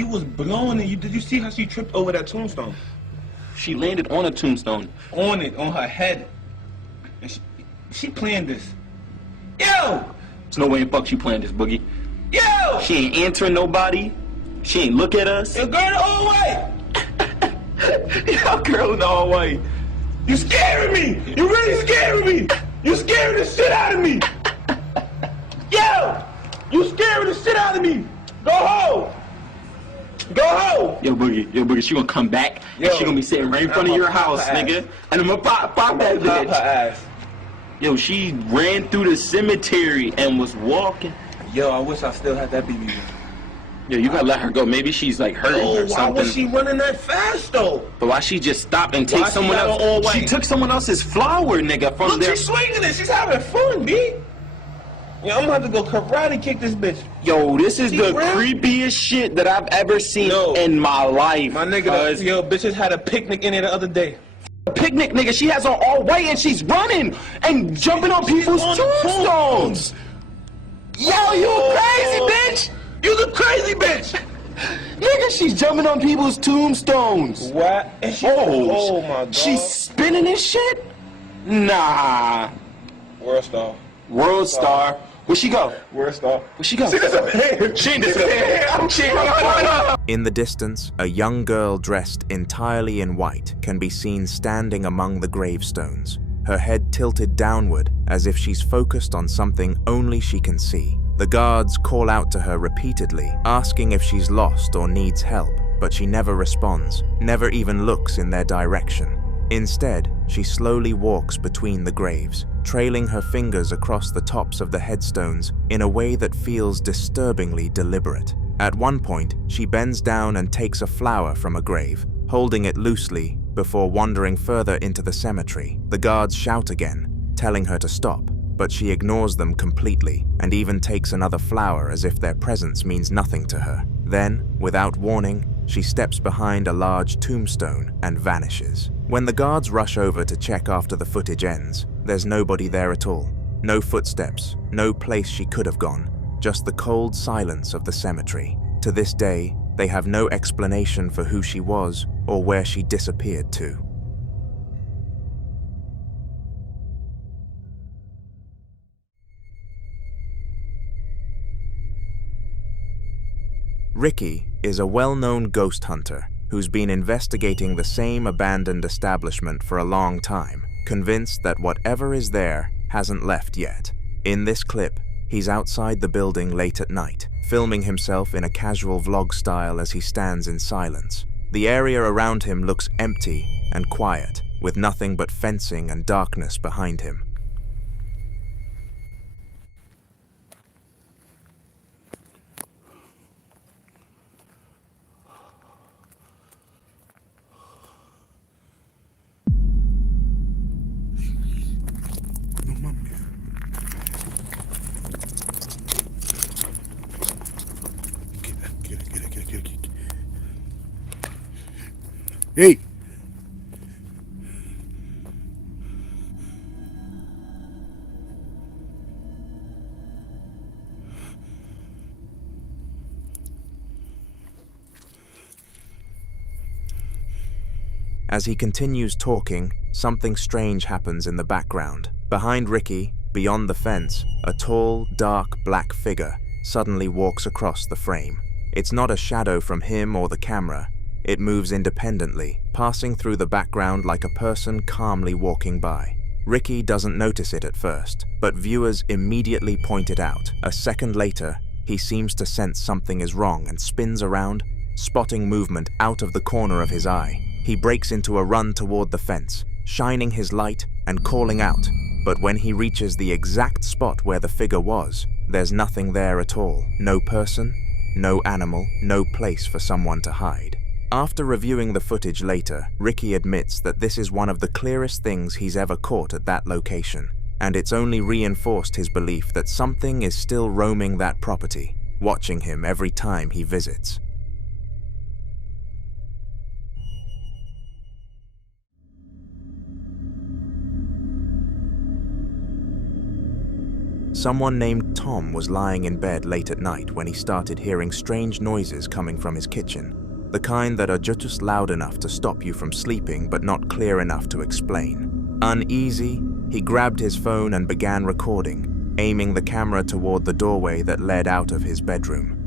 was blowing it. Did you see how she tripped over that tombstone? She landed on a tombstone. On her head. And she planned this. Yo! There's no way in fuck she planned this, Boogie. Yo! She ain't answering nobody. She ain't look at us. Yo, girl, the whole way! Yo, girl, the whole way. You scaring me! You really scaring me! You scaring the shit out of me! Yo! You scaring the shit out of me! Go home! Go home! Yo, Boogie, she gonna come back and she gonna be sitting right in front of your house, nigga. And I'm gonna pop that bitch. Her ass. Yo, she ran through the cemetery and was walking. Yo, I wish I still had that BB gun. Yo, you gotta let her go. Maybe she's like hurting or something. Why was she running that fast though? But why she just stopped and take someone else? She took someone else's flower, nigga, from there. Look, she's swinging it. She's having fun, B. Yo, I'm gonna have to go karate kick this bitch. Yo, this is the creepiest shit that I've ever seen in my life. My nigga, yo, bitches had a picnic in there the other day. A picnic, nigga. She has on all white and she's running and jumping on people's tombstones. Yo, you crazy bitch! You the crazy bitch! Nigga, she's jumping on people's tombstones. What? Oh my God. She's spinning this shit? Nah. World star. World star. Where'd she go? World star. Where'd she go? She disappeared. She disappeared. In the distance, a young girl dressed entirely in white can be seen standing among the gravestones, her head tilted downward as if she's focused on something only she can see. The guards call out to her repeatedly, asking if she's lost or needs help, but she never responds, never even looks in their direction. Instead, she slowly walks between the graves, trailing her fingers across the tops of the headstones in a way that feels disturbingly deliberate. At one point, she bends down and takes a flower from a grave, holding it loosely before wandering further into the cemetery. The guards shout again, telling her to stop, but she ignores them completely and even takes another flower as if their presence means nothing to her. Then, without warning, she steps behind a large tombstone and vanishes. When the guards rush over to check after the footage ends, there's nobody there at all. No footsteps, no place she could have gone, just the cold silence of the cemetery. To this day, they have no explanation for who she was or where she disappeared to. Ricky is a well-known ghost hunter who's been investigating the same abandoned establishment for a long time, convinced that whatever is there hasn't left yet. In this clip, he's outside the building late at night, filming himself in a casual vlog style as he stands in silence. The area around him looks empty and quiet, with nothing but fencing and darkness behind him. Hey! As he continues talking, something strange happens in the background. Behind Ricky, beyond the fence, a tall, dark, black figure suddenly walks across the frame. It's not a shadow from him or the camera. It moves independently, passing through the background like a person calmly walking by. Ricky doesn't notice it at first, but viewers immediately point it out. A second later, he seems to sense something is wrong and spins around, spotting movement out of the corner of his eye. He breaks into a run toward the fence, shining his light and calling out. But when he reaches the exact spot where the figure was, there's nothing there at all. No person, no animal, no place for someone to hide. After reviewing the footage later, Ricky admits that this is one of the clearest things he's ever caught at that location, and it's only reinforced his belief that something is still roaming that property, watching him every time he visits. Someone named Tom was lying in bed late at night when he started hearing strange noises coming from his kitchen. The kind that are just loud enough to stop you from sleeping but not clear enough to explain. Uneasy, he grabbed his phone and began recording, aiming the camera toward the doorway that led out of his bedroom.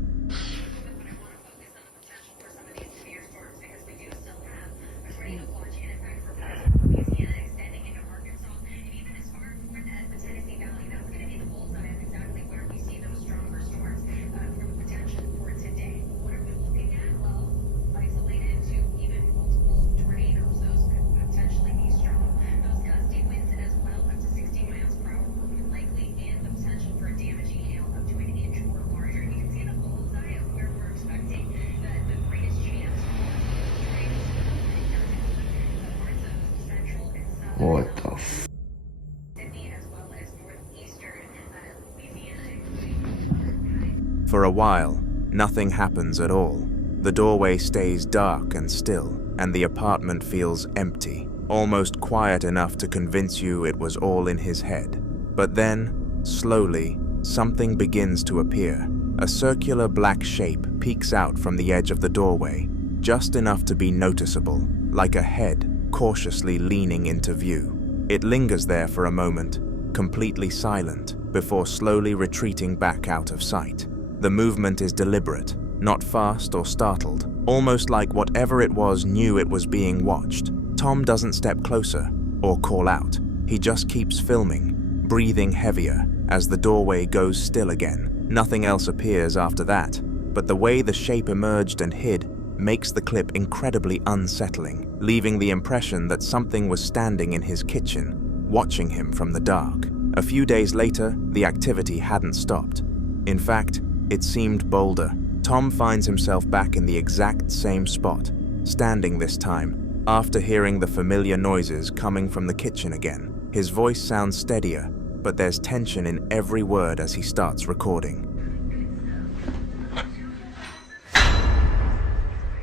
What the f? For a while, nothing happens at all. The doorway stays dark and still, and the apartment feels empty, almost quiet enough to convince you it was all in his head. But then, slowly, something begins to appear. A circular black shape peeks out from the edge of the doorway, just enough to be noticeable, like a head cautiously leaning into view. It lingers there for a moment, completely silent, before slowly retreating back out of sight. The movement is deliberate, not fast or startled, almost like whatever it was knew it was being watched. Tom doesn't step closer or call out. He just keeps filming, breathing heavier as the doorway goes still again. Nothing else appears after that, but the way the shape emerged and hid makes the clip incredibly unsettling, leaving the impression that something was standing in his kitchen, watching him from the dark. A few days later, the activity hadn't stopped. In fact, it seemed bolder. Tom finds himself back in the exact same spot, standing this time, after hearing the familiar noises coming from the kitchen again. His voice sounds steadier, but there's tension in every word as he starts recording.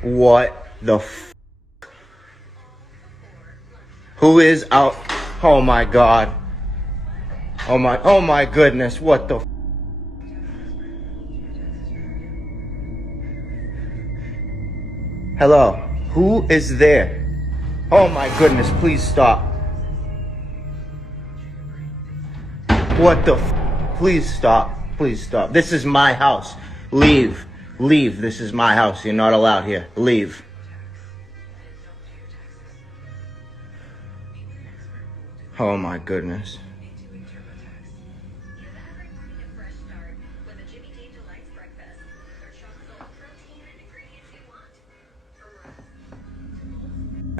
What the f? Who is out? Oh my god. Oh my goodness, what the f? Hello, who is there? Oh my goodness, please stop. What the f? Please stop, please stop. This is my house. Leave. Leave, this is my house. You're not allowed here. Leave. Oh my goodness.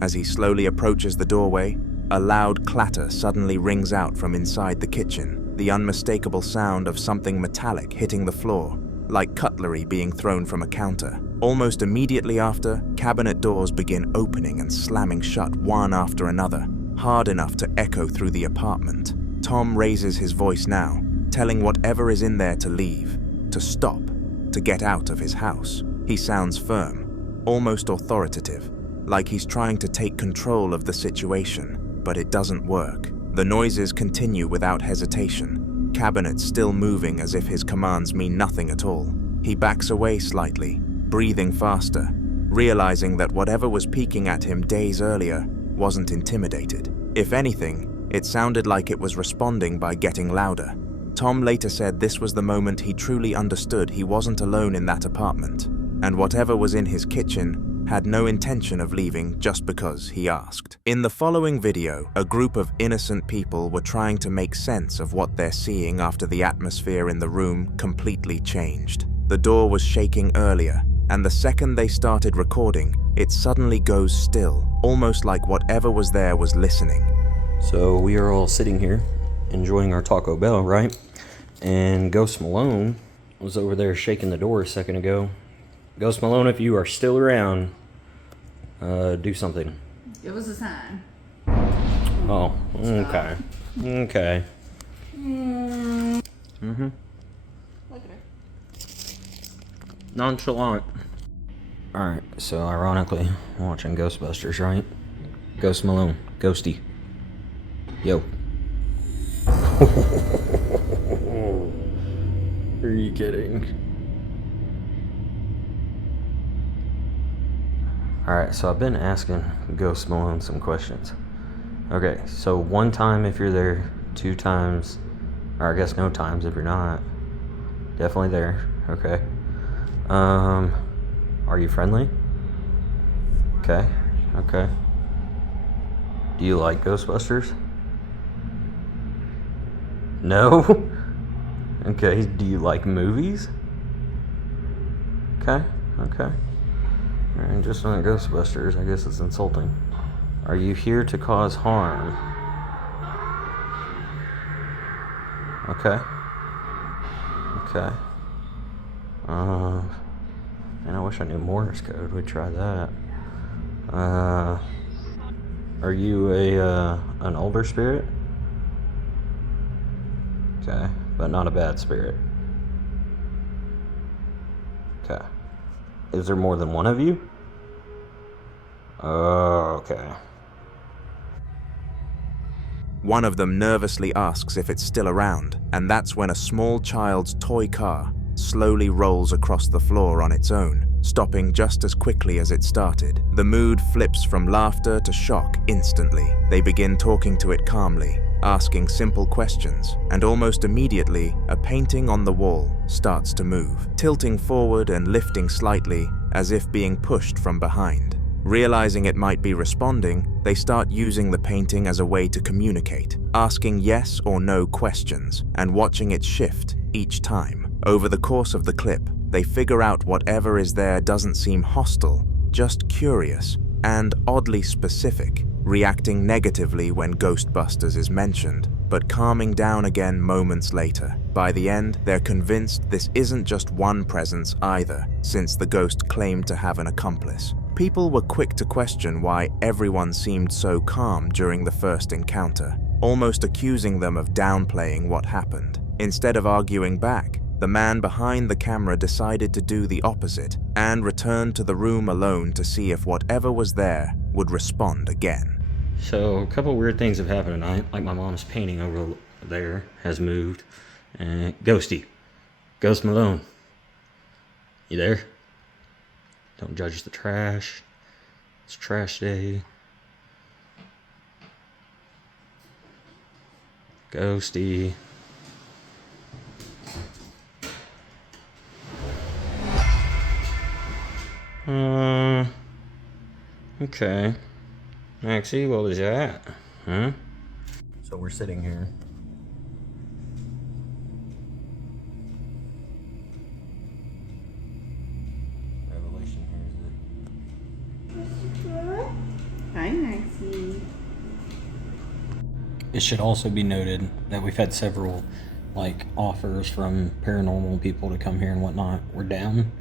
As he slowly approaches the doorway, a loud clatter suddenly rings out from inside the kitchen, the unmistakable sound of something metallic hitting the floor, like cutlery being thrown from a counter. Almost immediately after, cabinet doors begin opening and slamming shut one after another, hard enough to echo through the apartment. Tom raises his voice now, telling whatever is in there to leave, to stop, to get out of his house. He sounds firm, almost authoritative, like he's trying to take control of the situation, but it doesn't work. The noises continue without hesitation, cabinets still moving as if his commands mean nothing at all. He backs away slightly, breathing faster, realizing that whatever was peeking at him days earlier wasn't intimidated. If anything, it sounded like it was responding by getting louder. Tom later said this was the moment he truly understood he wasn't alone in that apartment, and whatever was in his kitchen had no intention of leaving just because he asked. In the following video, a group of innocent people were trying to make sense of what they're seeing after the atmosphere in the room completely changed. The door was shaking earlier, and the second they started recording, it suddenly goes still, almost like whatever was there was listening. So we are all sitting here, enjoying our Taco Bell, right? And Ghost Malone was over there shaking the door a second ago. Ghost Malone, if you are still around, do something. Give us a sign. Oh, okay. Okay. Mm-hmm. Look at her. Nonchalant. Alright, so ironically, I'm watching Ghostbusters, right? Ghost Malone. Ghosty. Yo. Are you kidding? Alright, so I've been asking Ghost Malone some questions. Okay, so 1 time if you're there, 2 times, or I guess no times if you're not. Definitely there, okay. Are you friendly? Okay, okay. Do you like Ghostbusters? No? Okay, do you like movies? Okay, okay. And just on Ghostbusters, I guess it's insulting. Are you here to cause harm? Okay. Okay. Man, I wish I knew Morse code. We'd try that. Are you an older spirit? Okay, but not a bad spirit. Okay. Is there more than one of you? Oh, okay. One of them nervously asks if it's still around, and that's when a small child's toy car slowly rolls across the floor on its own, stopping just as quickly as it started. The mood flips from laughter to shock instantly. They begin talking to it calmly, asking simple questions, and almost immediately, a painting on the wall starts to move, tilting forward and lifting slightly as if being pushed from behind. Realizing it might be responding, they start using the painting as a way to communicate, asking yes or no questions, and watching it shift each time. Over the course of the clip, they figure out whatever is there doesn't seem hostile, just curious, and oddly specific, reacting negatively when Ghostbusters is mentioned, but calming down again moments later. By the end, they're convinced this isn't just one presence either, since the ghost claimed to have an accomplice. People were quick to question why everyone seemed so calm during the first encounter, almost accusing them of downplaying what happened. Instead of arguing back, the man behind the camera decided to do the opposite and returned to the room alone to see if whatever was there would respond again. So, a couple weird things have happened tonight, like my mom's painting over there has moved. Ghosty. Ghost Malone. You there? Don't judge the trash. It's trash day. Ghosty. Okay. Maxie, what was that? Huh? So we're sitting here. Revelation here is it. Hi. Maxie. It should also be noted that we've had several offers from paranormal people to come here and whatnot. We're down,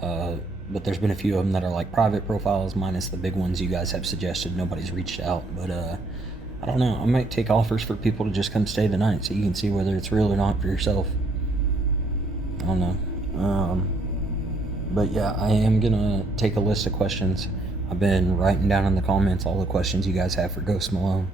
but there's been a few of them that are private profiles, minus the big ones you guys have suggested. Nobody's reached out, but I don't know. I might take offers for people to just come stay the night so you can see whether it's real or not for yourself. I don't know. But yeah, I am gonna take a list of questions. I've been writing down in the comments all the questions you guys have for Ghost Malone,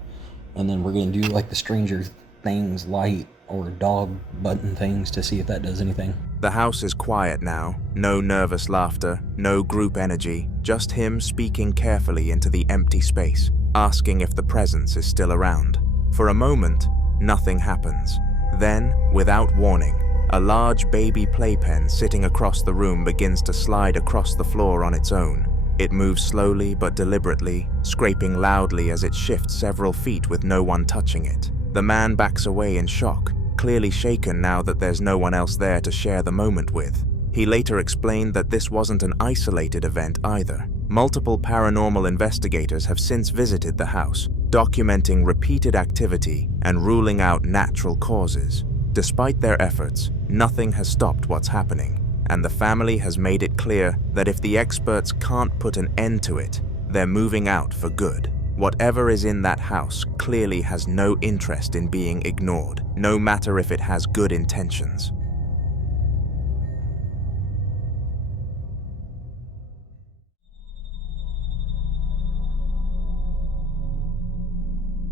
and then we're gonna do the Stranger Things light or dog button things to see if that does anything. The house is quiet now. No nervous laughter, no group energy, just him speaking carefully into the empty space, asking if the presence is still around. For a moment, nothing happens. Then, without warning, a large baby playpen sitting across the room begins to slide across the floor on its own. It moves slowly but deliberately, scraping loudly as it shifts several feet with no one touching it. The man backs away in shock, clearly shaken now that there's no one else there to share the moment with. He later explained that this wasn't an isolated event either. Multiple paranormal investigators have since visited the house, documenting repeated activity and ruling out natural causes. Despite their efforts, nothing has stopped what's happening, and the family has made it clear that if the experts can't put an end to it, they're moving out for good. Whatever is in that house clearly has no interest in being ignored, no matter if it has good intentions.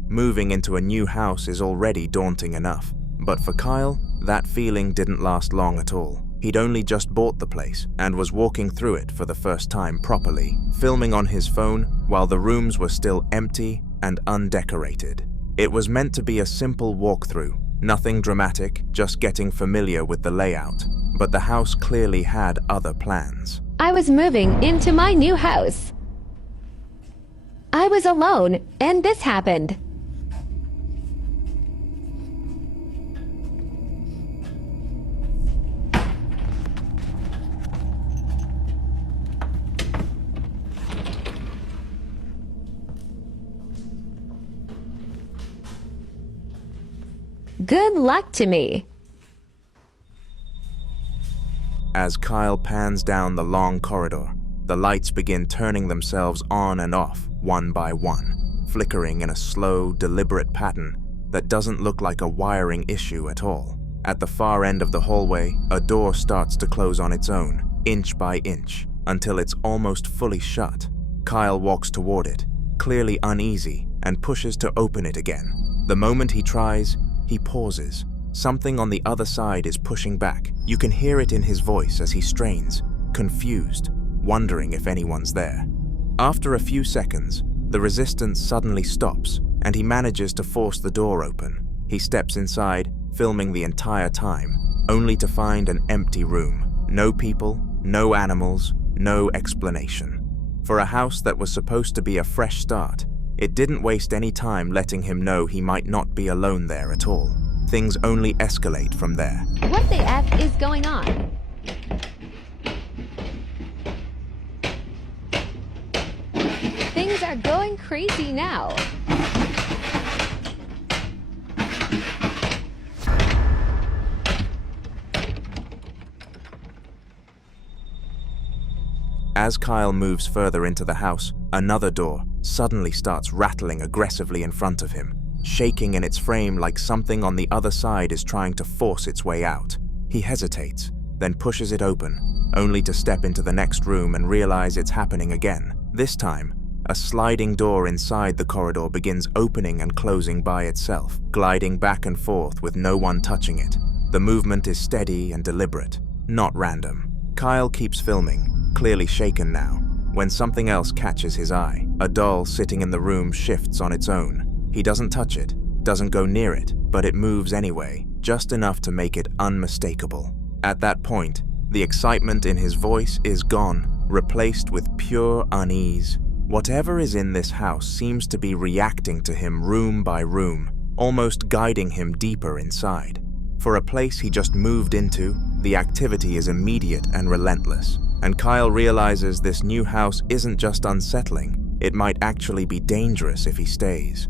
Moving into a new house is already daunting enough, but for Kyle, that feeling didn't last long at all. He'd only just bought the place and was walking through it for the first time properly, filming on his phone while the rooms were still empty and undecorated. It was meant to be a simple walkthrough, nothing dramatic, just getting familiar with the layout, but the house clearly had other plans. I was moving into my new house. I was alone, and this happened. Good luck to me. As Kyle pans down the long corridor, the lights begin turning themselves on and off, one by one, flickering in a slow, deliberate pattern that doesn't look like a wiring issue at all. At the far end of the hallway, a door starts to close on its own, inch by inch, until it's almost fully shut. Kyle walks toward it, clearly uneasy, and pushes to open it again. The moment he tries, he pauses. Something on the other side is pushing back. You can hear it in his voice as he strains, confused, wondering if anyone's there. After a few seconds, the resistance suddenly stops, and he manages to force the door open. He steps inside, filming the entire time, only to find an empty room. No people, no animals, no explanation. For a house that was supposed to be a fresh start, it didn't waste any time letting him know he might not be alone there at all. Things only escalate from there. What the F is going on? Things are going crazy now. As Kyle moves further into the house, another door suddenly starts rattling aggressively in front of him, shaking in its frame like something on the other side is trying to force its way out. He hesitates, then pushes it open, only to step into the next room and realize it's happening again. This time, a sliding door inside the corridor begins opening and closing by itself, gliding back and forth with no one touching it. The movement is steady and deliberate, not random. Kyle keeps filming, clearly shaken now, when something else catches his eye. A doll sitting in the room shifts on its own. He doesn't touch it, doesn't go near it, but it moves anyway, just enough to make it unmistakable. At that point, the excitement in his voice is gone, replaced with pure unease. Whatever is in this house seems to be reacting to him room by room, almost guiding him deeper inside. For a place he just moved into, the activity is immediate and relentless, and Kyle realizes this new house isn't just unsettling, it might actually be dangerous if he stays.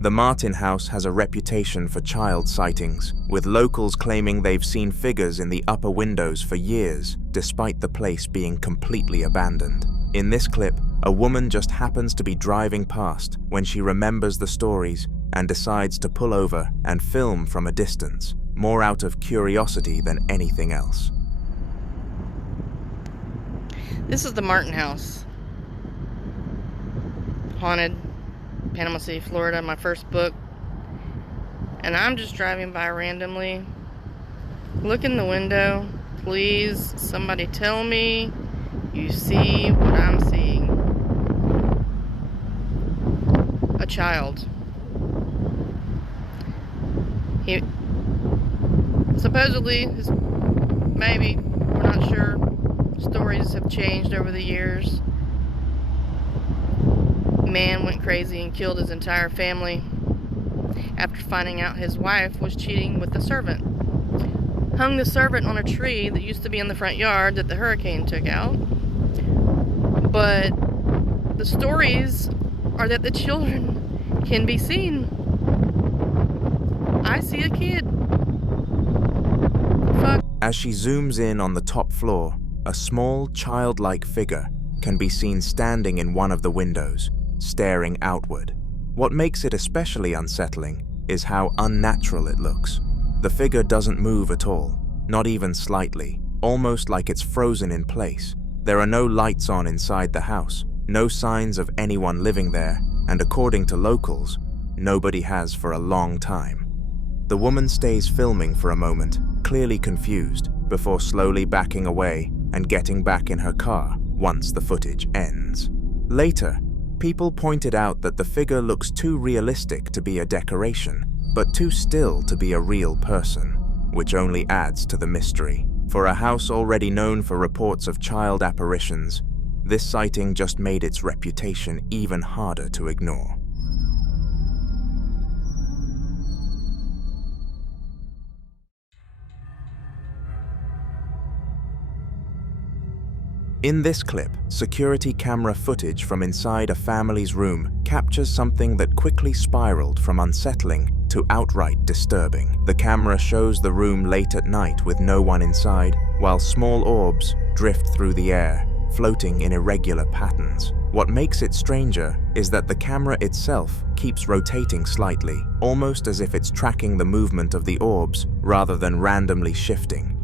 The Martin house has a reputation for child sightings, with locals claiming they've seen figures in the upper windows for years, despite the place being completely abandoned. In this clip, a woman just happens to be driving past when she remembers the stories and decides to pull over and film from a distance, more out of curiosity than anything else. This is the Martin house. Haunted. Panama City, Florida, my first book. And I'm just driving by randomly. Look in the window. Please, somebody tell me you see what I'm seeing. A child. He supposedly, his maybe, we're not sure. Stories have changed over the years. Man went crazy and killed his entire family after finding out his wife was cheating with the servant. Hung the servant on a tree that used to be in the front yard that the hurricane took out. But the stories are that the children can be seen. I see a kid. Fuck. As she zooms in on the top floor, a small, childlike figure can be seen standing in one of the windows, staring outward. What makes it especially unsettling is how unnatural it looks. The figure doesn't move at all, not even slightly, almost like it's frozen in place. There are no lights on inside the house, no signs of anyone living there, and according to locals, nobody has for a long time. The woman stays filming for a moment, clearly confused, before slowly backing away and getting back in her car once the footage ends. Later, people pointed out that the figure looks too realistic to be a decoration, but too still to be a real person, which only adds to the mystery. For a house already known for reports of child apparitions, this sighting just made its reputation even harder to ignore. In this clip, security camera footage from inside a family's room captures something that quickly spiraled from unsettling to outright disturbing. The camera shows the room late at night with no one inside, while small orbs drift through the air, floating in irregular patterns. What makes it stranger is that the camera itself keeps rotating slightly, almost as if it's tracking the movement of the orbs rather than randomly shifting.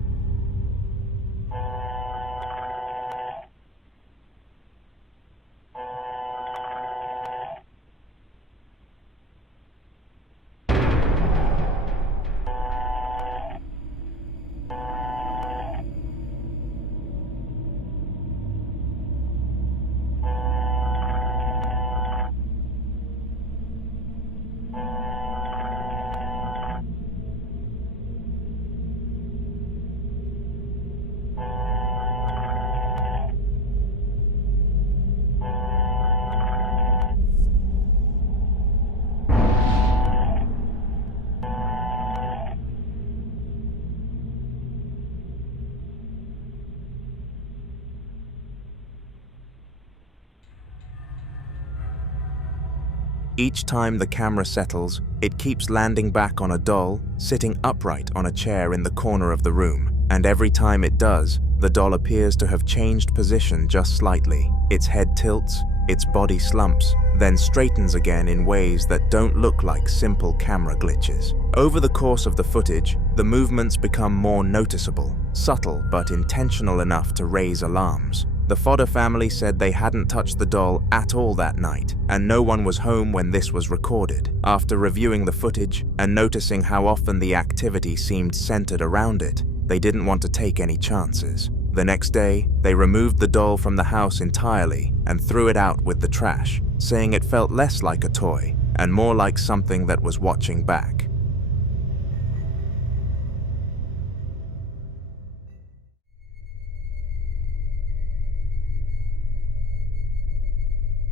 Each time the camera settles, it keeps landing back on a doll, sitting upright on a chair in the corner of the room, and every time it does, the doll appears to have changed position just slightly. Its head tilts, its body slumps, then straightens again in ways that don't look like simple camera glitches. Over the course of the footage, the movements become more noticeable, subtle but intentional enough to raise alarms. The Fodder family said they hadn't touched the doll at all that night, and no one was home when this was recorded. After reviewing the footage and noticing how often the activity seemed centered around it, they didn't want to take any chances. The next day, they removed the doll from the house entirely and threw it out with the trash, saying it felt less like a toy and more like something that was watching back.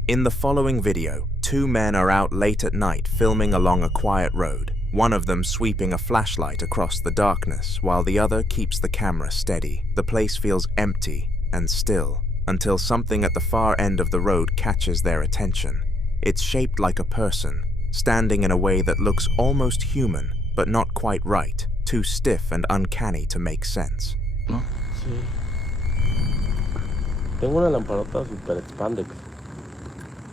In the following video, two men are out late at night filming along a quiet road. one of them sweeping a flashlight across the darkness while the other keeps the camera steady. The place feels empty and still until something at the far end of the road catches their attention. It's shaped like a person, standing in a way that looks almost human, but not quite right, too stiff and uncanny to make sense. Sí. Tengo una lamparota super expandex.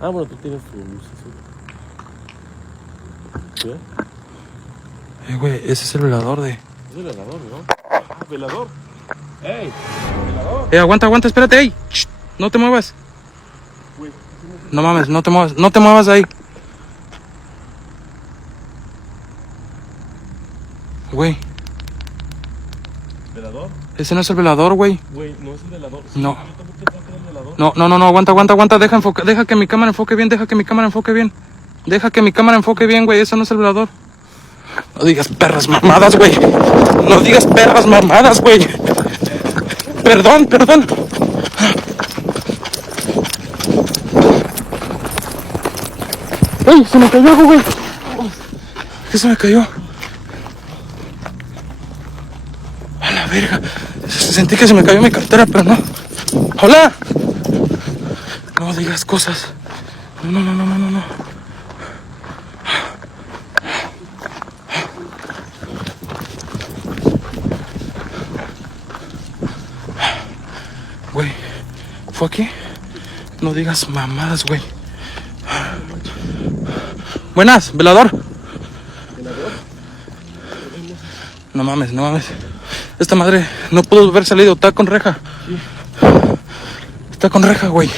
Ah, bueno, tú tienes tu luz azul. ¿Qué? Güey, ese es el velador de... Es el velador, ¿no? Ah, velador. ¡Ey! ¡Velador! Aguanta, espérate, ey. Shh, no te muevas. No mames, no te muevas ahí. Güey. ¿Velador? Ese no es el velador, güey. Güey, no es el velador. Sí, No. Yo también pensaba que era el velador. No, aguanta. Deja que mi cámara enfoque bien, Deja que mi cámara enfoque bien, güey. Eso no es el velador. No digas perras mamadas, güey. Perdón. ¡Ey! Se me cayó algo, güey. ¿Qué se me cayó? A la verga. Sentí que se me cayó mi cartera, pero no. ¡Hola! No digas cosas. No. Güey, ¿fue aquí? No digas mamadas, güey. Buenas, velador. No mames. Esta madre no pudo haber salido, está con reja. Está con reja, güey.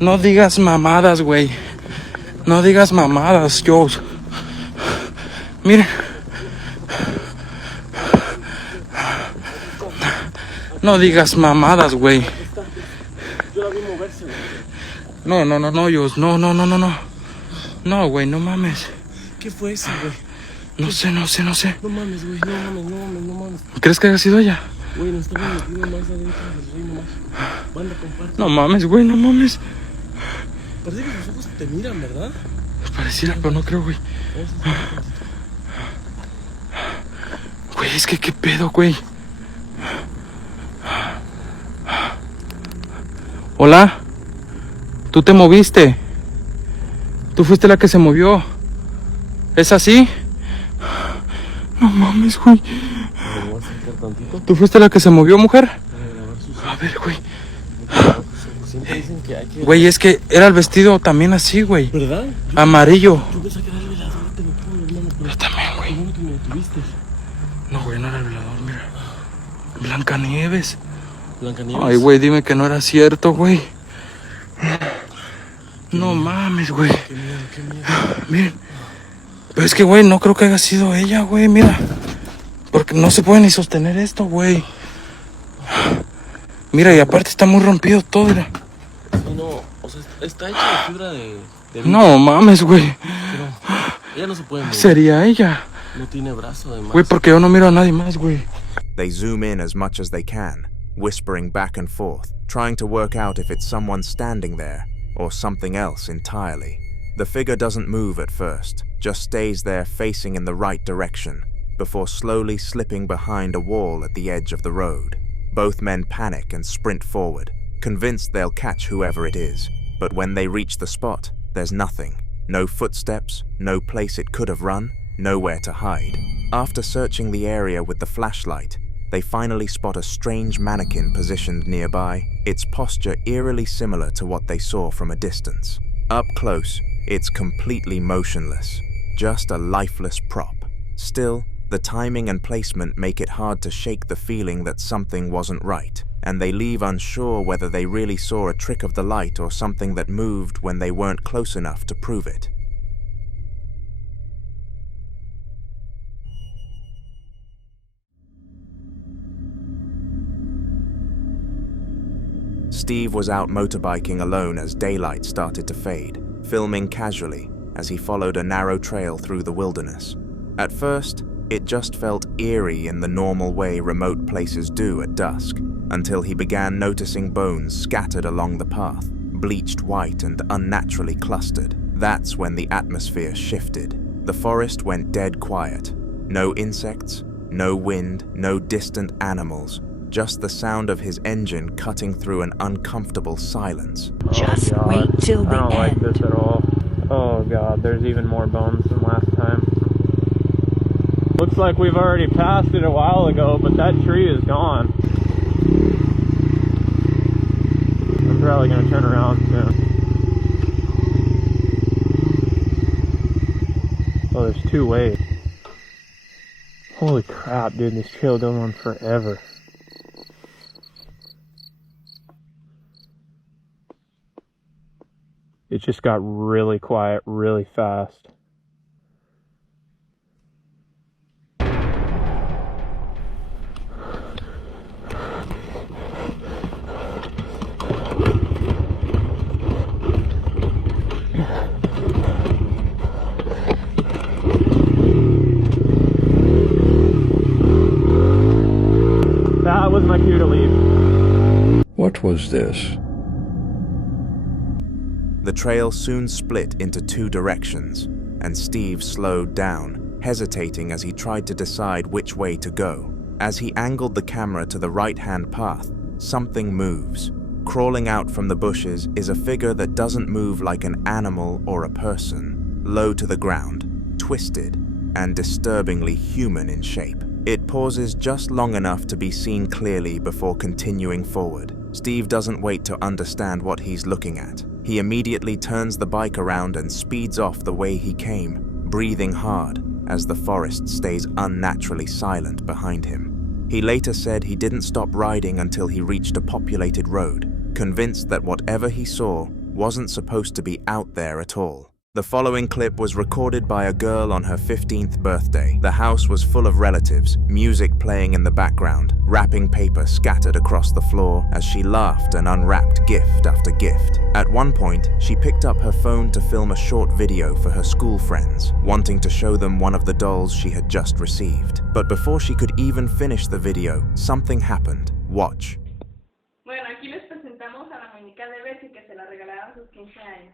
No digas mamadas, güey. No digas mamadas, Joe. Miren. No digas mamadas, güey. Yo la vi moverse, güey. No, Joe. No. No, güey, no mames. ¿Qué fue eso, güey? No sé. No mames, güey. No mames. ¿Crees que haya sido ella? Güey, nos estamos metiendo más adentro del rey nomás. Banda, comparte. No mames, güey, no mames. Parece que sus ojos te miran, ¿verdad? Pareciera, pero no creo, güey. Güey, es que qué pedo, güey. Hola. Tú te moviste. Tú fuiste la que se movió. ¿Es así? No mames, güey. ¿Me voy a acercar tantito? ¿Tú fuiste la que se movió, mujer? A ver, güey. Siempre dicen que hay que... Güey, es que era el vestido también así, güey. ¿Verdad? Amarillo. Yo pensé que era el velador, te lo juro, hermano. Yo también, güey. ¿Cómo que me detuviste? No, güey, no era el velador, mira. Blancanieves. Blancanieves. Ay, güey, dime que no era cierto, güey. No mames, güey. Qué miedo. Miren. Pero es que, güey, no creo que haya sido ella, güey, mira. Porque no se puede ni sostener esto, güey. Mira, y aparte está muy rompido todo, mira. Sí, no, o sea, está hecha de fibra de No mames, güey. Pero ella no se puede mover. Sería ella. No tiene brazo, además. Güey, porque yo no miro a nadie más, güey. They zoom in as much as they can, whispering back and forth, trying to work out if it's someone standing there or something else entirely. The figure doesn't move at first, just stays there facing in the right direction, before slowly slipping behind a wall at the edge of the road. Both men panic and sprint forward, convinced they'll catch whoever it is. But when they reach the spot, there's nothing. No footsteps, no place it could have run, nowhere to hide. After searching the area with the flashlight, they finally spot a strange mannequin positioned nearby, its posture eerily similar to what they saw from a distance. Up close, it's completely motionless, just a lifeless prop. Still, the timing and placement make it hard to shake the feeling that something wasn't right, and they leave unsure whether they really saw a trick of the light or something that moved when they weren't close enough to prove it. Steve was out motorbiking alone as daylight started to fade, filming casually as he followed a narrow trail through the wilderness. At first, it just felt eerie in the normal way remote places do at dusk, until he began noticing bones scattered along the path, bleached white and unnaturally clustered. That's when the atmosphere shifted. The forest went dead quiet. No insects, no wind, no distant animals. Just the sound of his engine cutting through an uncomfortable silence. Just wait till the end. I don't like this at all. Oh god, there's even more bones than last time. Looks like we've already passed it a while ago, but that tree is gone. I'm probably going to turn around soon. Oh, there's two ways. Holy crap, dude, this trail goes on forever. It just got really quiet really fast. That was my cue to leave. What was this? The trail soon split into two directions, and Steve slowed down, hesitating as he tried to decide which way to go. As he angled the camera to the right-hand path, something moves. Crawling out from the bushes is a figure that doesn't move like an animal or a person. Low to the ground, twisted, and disturbingly human in shape. It pauses just long enough to be seen clearly before continuing forward. Steve doesn't wait to understand what he's looking at. He immediately turns the bike around and speeds off the way he came, breathing hard as the forest stays unnaturally silent behind him. He later said he didn't stop riding until he reached a populated road, convinced that whatever he saw wasn't supposed to be out there at all. The following clip was recorded by a girl on her 15th birthday. The house was full of relatives, music playing in the background, wrapping paper scattered across the floor as she laughed and unwrapped gift after gift. At one point, she picked up her phone to film a short video for her school friends, wanting to show them one of the dolls she had just received. But before she could even finish the video, something happened. Watch. Bueno, aquí les presentamos a la muñeca de Bessie que se la regalaron sus 15 años.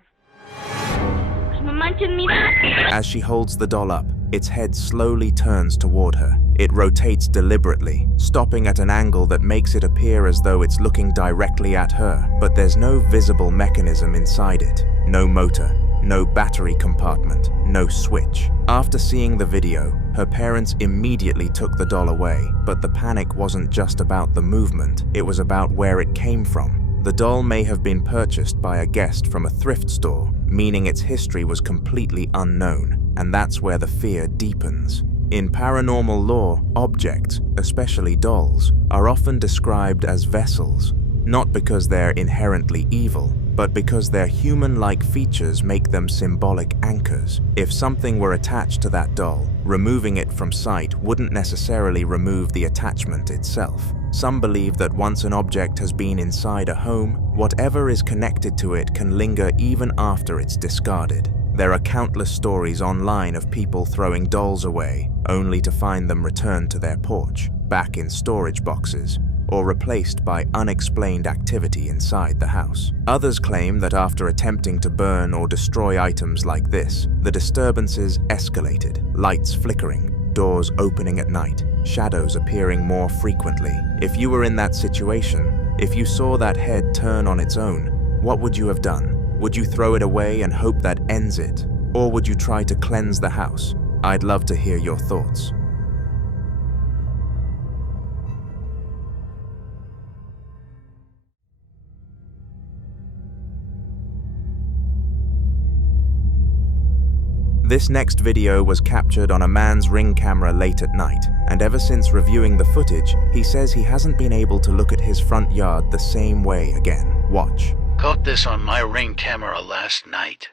As she holds the doll up, its head slowly turns toward her. It rotates deliberately, stopping at an angle that makes it appear as though it's looking directly at her, but there's no visible mechanism inside it. No motor, no battery compartment, no switch. After seeing the video, her parents immediately took the doll away, but the panic wasn't just about the movement, it was about where it came from. The doll may have been purchased by a guest from a thrift store, meaning its history was completely unknown, and that's where the fear deepens. In paranormal lore, objects, especially dolls, are often described as vessels, not because they're inherently evil, but because their human-like features make them symbolic anchors. If something were attached to that doll, removing it from sight wouldn't necessarily remove the attachment itself. Some believe that once an object has been inside a home, whatever is connected to it can linger even after it's discarded. There are countless stories online of people throwing dolls away, only to find them returned to their porch, back in storage boxes, or replaced by unexplained activity inside the house. Others claim that after attempting to burn or destroy items like this, the disturbances escalated, lights flickering, doors opening at night, shadows appearing more frequently. If you were in that situation, if you saw that head turn on its own, what would you have done? Would you throw it away and hope that ends it? Or would you try to cleanse the house? I'd love to hear your thoughts. This next video was captured on a man's Ring camera late at night, and ever since reviewing the footage, he says he hasn't been able to look at his front yard the same way again. Watch. Caught this on my Ring camera last night.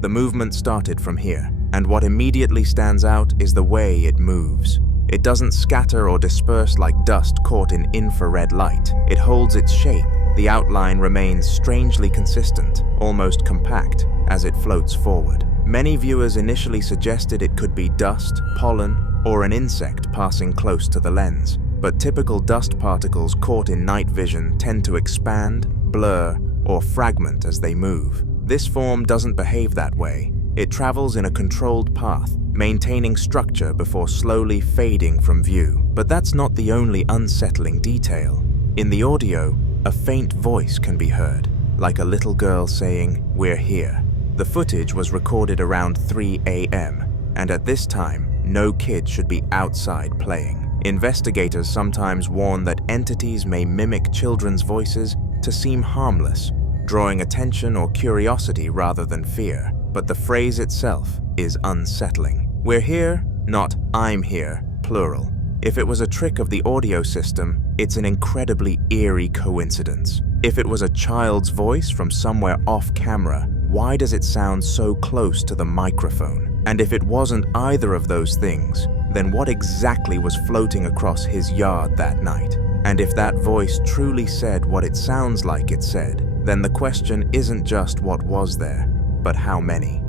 The movement started from here, and what immediately stands out is the way it moves. It doesn't scatter or disperse like dust caught in infrared light. It holds its shape. The outline remains strangely consistent, almost compact, as it floats forward. Many viewers initially suggested it could be dust, pollen, or an insect passing close to the lens. But typical dust particles caught in night vision tend to expand, blur, or fragment as they move. This form doesn't behave that way. It travels in a controlled path, maintaining structure before slowly fading from view. But that's not the only unsettling detail. In the audio, a faint voice can be heard, like a little girl saying, "We're here." The footage was recorded around 3 a.m., and at this time, no kid should be outside playing. Investigators sometimes warn that entities may mimic children's voices to seem harmless, drawing attention or curiosity rather than fear. But the phrase itself is unsettling. We're here, not I'm here, plural. If it was a trick of the audio system, it's an incredibly eerie coincidence. If it was a child's voice from somewhere off camera, why does it sound so close to the microphone? And if it wasn't either of those things, then what exactly was floating across his yard that night? And if that voice truly said what it sounds like it said, then the question isn't just what was there, but how many?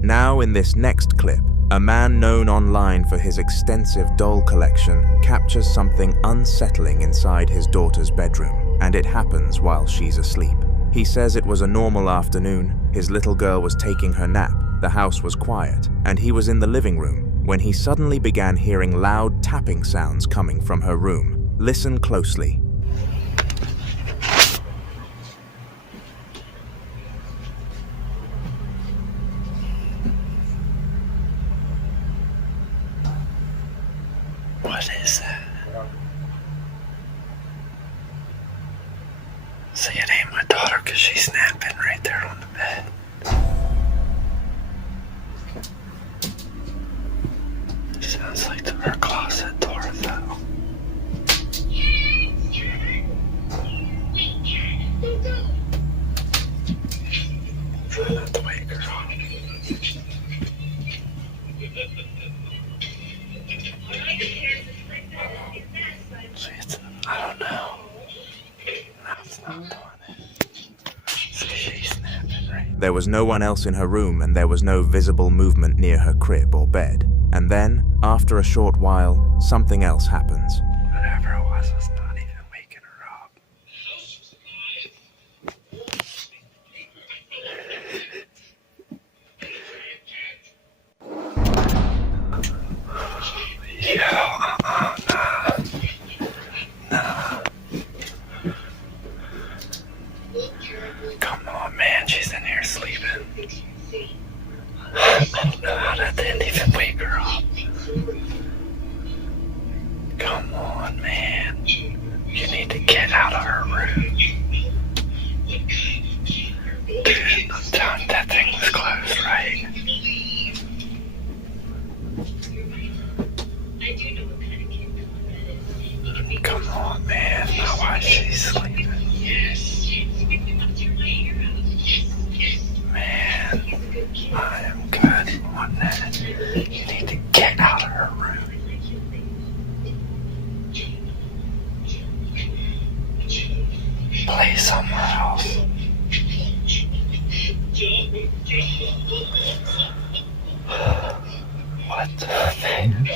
Now in this next clip, a man known online for his extensive doll collection captures something unsettling inside his daughter's bedroom, and it happens while she's asleep. He says it was a normal afternoon, his little girl was taking her nap, the house was quiet, and he was in the living room when he suddenly began hearing loud tapping sounds coming from her room. Listen closely. What is that? See, it ain't my daughter because she's snapping right there on the bed. It sounds like her closet door fell. Try not to wake her up. I don't know. That's not doing it. See, she's snapping right. There was no one else in her room, and there was no visible movement near her crib or bed. And then, after a short while, something else happens. Whatever it was not even waking her up. Nah. Come on, man, she's in here sleeping. I don't know how that didn't even wake her up. Come on, man. You need to get out of her room. Dude, I'm telling you, that thing was closed, right? Come on, man. Now why is she sleeping? Man, I am good on that. You need to get out of her room. Play somewhere else. What the man?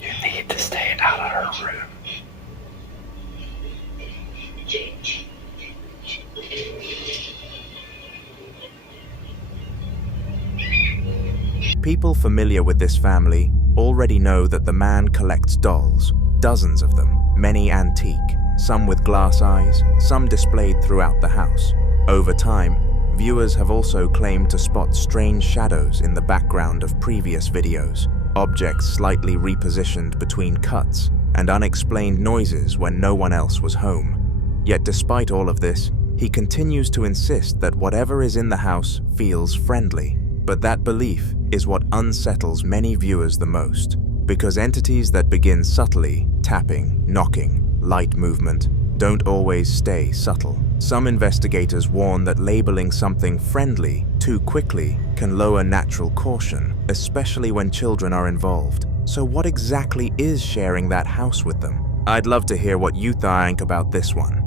You need to stay out of her room. People familiar with this family already know that the man collects dolls, dozens of them, many antique, some with glass eyes, some displayed throughout the house. Over time, viewers have also claimed to spot strange shadows in the background of previous videos, objects slightly repositioned between cuts, and unexplained noises when no one else was home. Yet despite all of this, he continues to insist that whatever is in the house feels friendly. But that belief is what unsettles many viewers the most, because entities that begin subtly, tapping, knocking, light movement, don't always stay subtle. Some investigators warn that labeling something friendly too quickly can lower natural caution, especially when children are involved. So what exactly is sharing that house with them? I'd love to hear what you think about this one.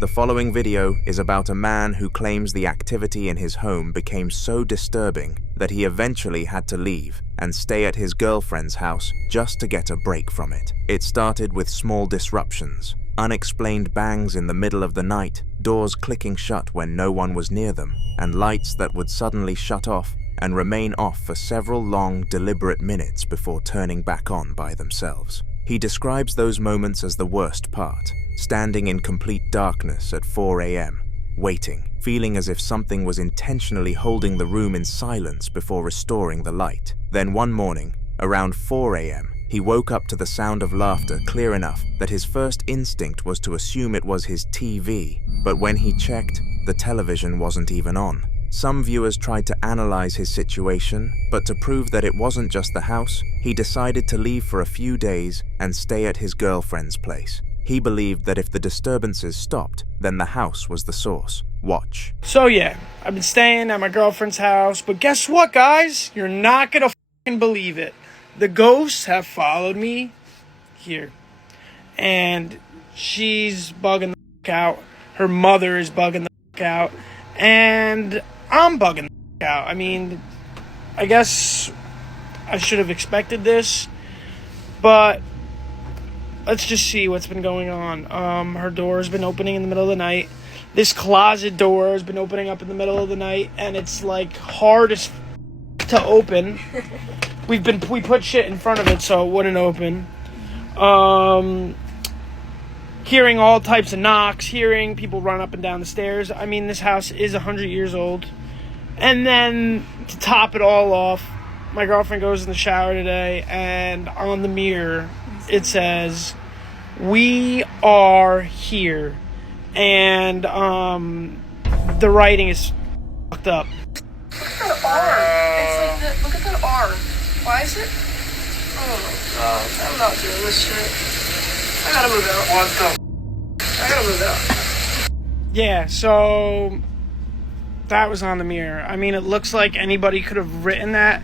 The following video is about a man who claims the activity in his home became so disturbing that he eventually had to leave and stay at his girlfriend's house just to get a break from it. It started with small disruptions, unexplained bangs in the middle of the night, doors clicking shut when no one was near them, and lights that would suddenly shut off and remain off for several long, deliberate minutes before turning back on by themselves. He describes those moments as the worst part, standing in complete darkness at 4 a.m., waiting, feeling as if something was intentionally holding the room in silence before restoring the light. Then one morning, around 4 a.m., he woke up to the sound of laughter clear enough that his first instinct was to assume it was his TV, but when he checked, the television wasn't even on. Some viewers tried to analyze his situation, but to prove that it wasn't just the house, he decided to leave for a few days and stay at his girlfriend's place. He believed that if the disturbances stopped, then the house was the source. Watch. So yeah, I've been staying at my girlfriend's house, but guess what, guys? You're not gonna fucking believe it. The ghosts have followed me here. And she's bugging the fuck out. Her mother is bugging the fuck out. And I'm bugging the fuck out. I mean, I guess I should have expected this, but let's just see what's been going on. Her door has been opening in the middle of the night. This closet door has been opening up in the middle of the night, and it's like hard as to open. We put shit in front of it so it wouldn't open. Hearing all types of knocks, hearing people run up and down the stairs. I mean, this house is 100 years old. And then to top it all off, my girlfriend goes in the shower today, and on the mirror it says, "We are here." And the writing is fucked up. Look at that R. It's like look at that R. Why is it? Oh my god, I'm not doing this shit. I gotta move out. What the? I gotta move out. Yeah, so that was on the mirror. I mean, it looks like anybody could have written that,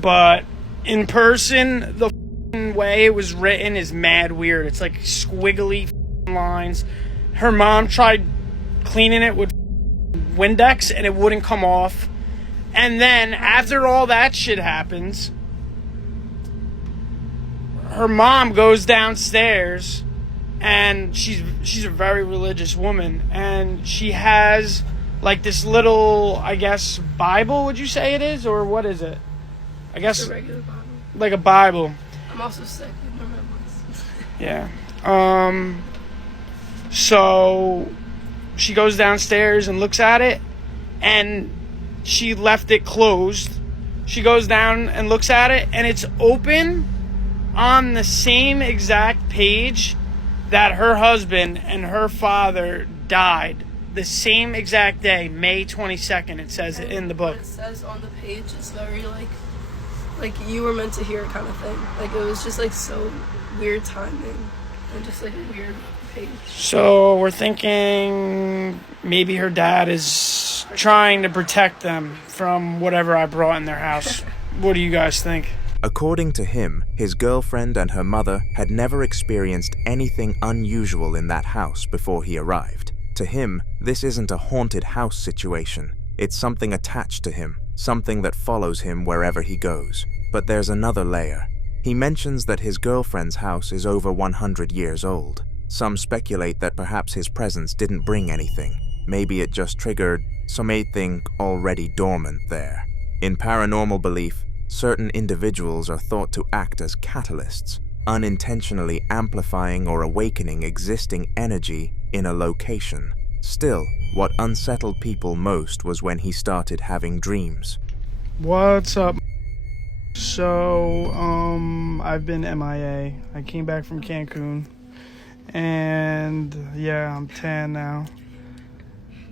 but in person, the way it was written is mad weird. It's like squiggly lines. Her mom tried cleaning it with Windex and it wouldn't come off. And then after all that shit happens, her mom goes downstairs, and she's a very religious woman, and she has like this little, I guess, Bible, would you say it is, or what is it? I guess it's a regular Bible. Like a Bible. I'm also sick. I don't remember this. Yeah. So she goes downstairs and looks at it, and she left it closed. She goes down and looks at it, and it's open on the same exact page that her husband and her father died. The same exact day, May 22nd, it says it in the book. What it says on the page is very like you were meant to hear kind of thing. Like it was just like so weird timing and just like a weird page. So we're thinking maybe her dad is trying to protect them from whatever I brought in their house. What do you guys think? According to him, his girlfriend and her mother had never experienced anything unusual in that house before he arrived. To him, this isn't a haunted house situation. It's something attached to him, something that follows him wherever he goes. But there's another layer. He mentions that his girlfriend's house is over 100 years old. Some speculate that perhaps his presence didn't bring anything. Maybe it just triggered something already dormant there. In paranormal belief, certain individuals are thought to act as catalysts, unintentionally amplifying or awakening existing energy in a location. Still, what unsettled people most was when he started having dreams. What's up? So, I've been MIA. I came back from Cancun, and yeah, I'm tan now.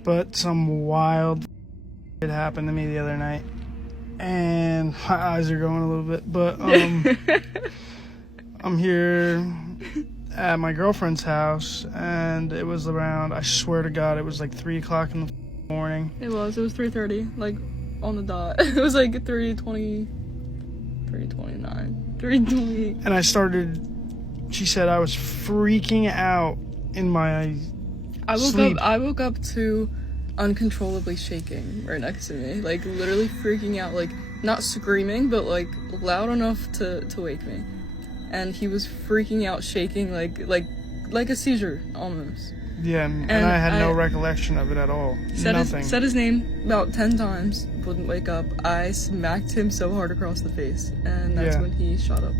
But some wild shit happened to me the other night, and my eyes are going a little bit. But I'm here at my girlfriend's house, and it was around, I swear to God, it was like 3 o'clock in the morning. It was 3:30, like on the dot. It was like 3:20, 3:29, 3:20. And I started, she said I was freaking out in my sleep. I woke up to uncontrollably shaking right next to me, like literally freaking out, like not screaming, but like loud enough to wake me. And he was freaking out, shaking like a seizure almost. Yeah, and I had no recollection of it at all. Nothing. Said his name about 10 times, wouldn't wake up. I smacked him so hard across the face, and that's when he shot up.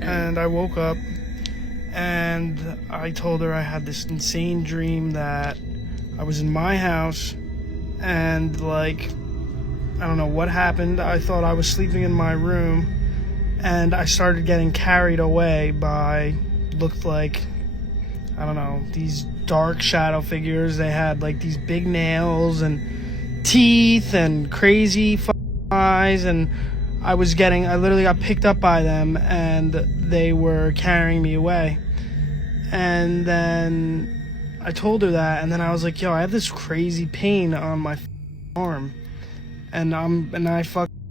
And I woke up, and I told her I had this insane dream that I was in my house, and like, I don't know what happened. I thought I was sleeping in my room, and I started getting carried away by, looked like, I don't know, these dark shadow figures. They had like these big nails and teeth and crazy eyes, and I literally got picked up by them, and they were carrying me away. And then I told her that, and then I was like, yo, I have this crazy pain on my arm, and I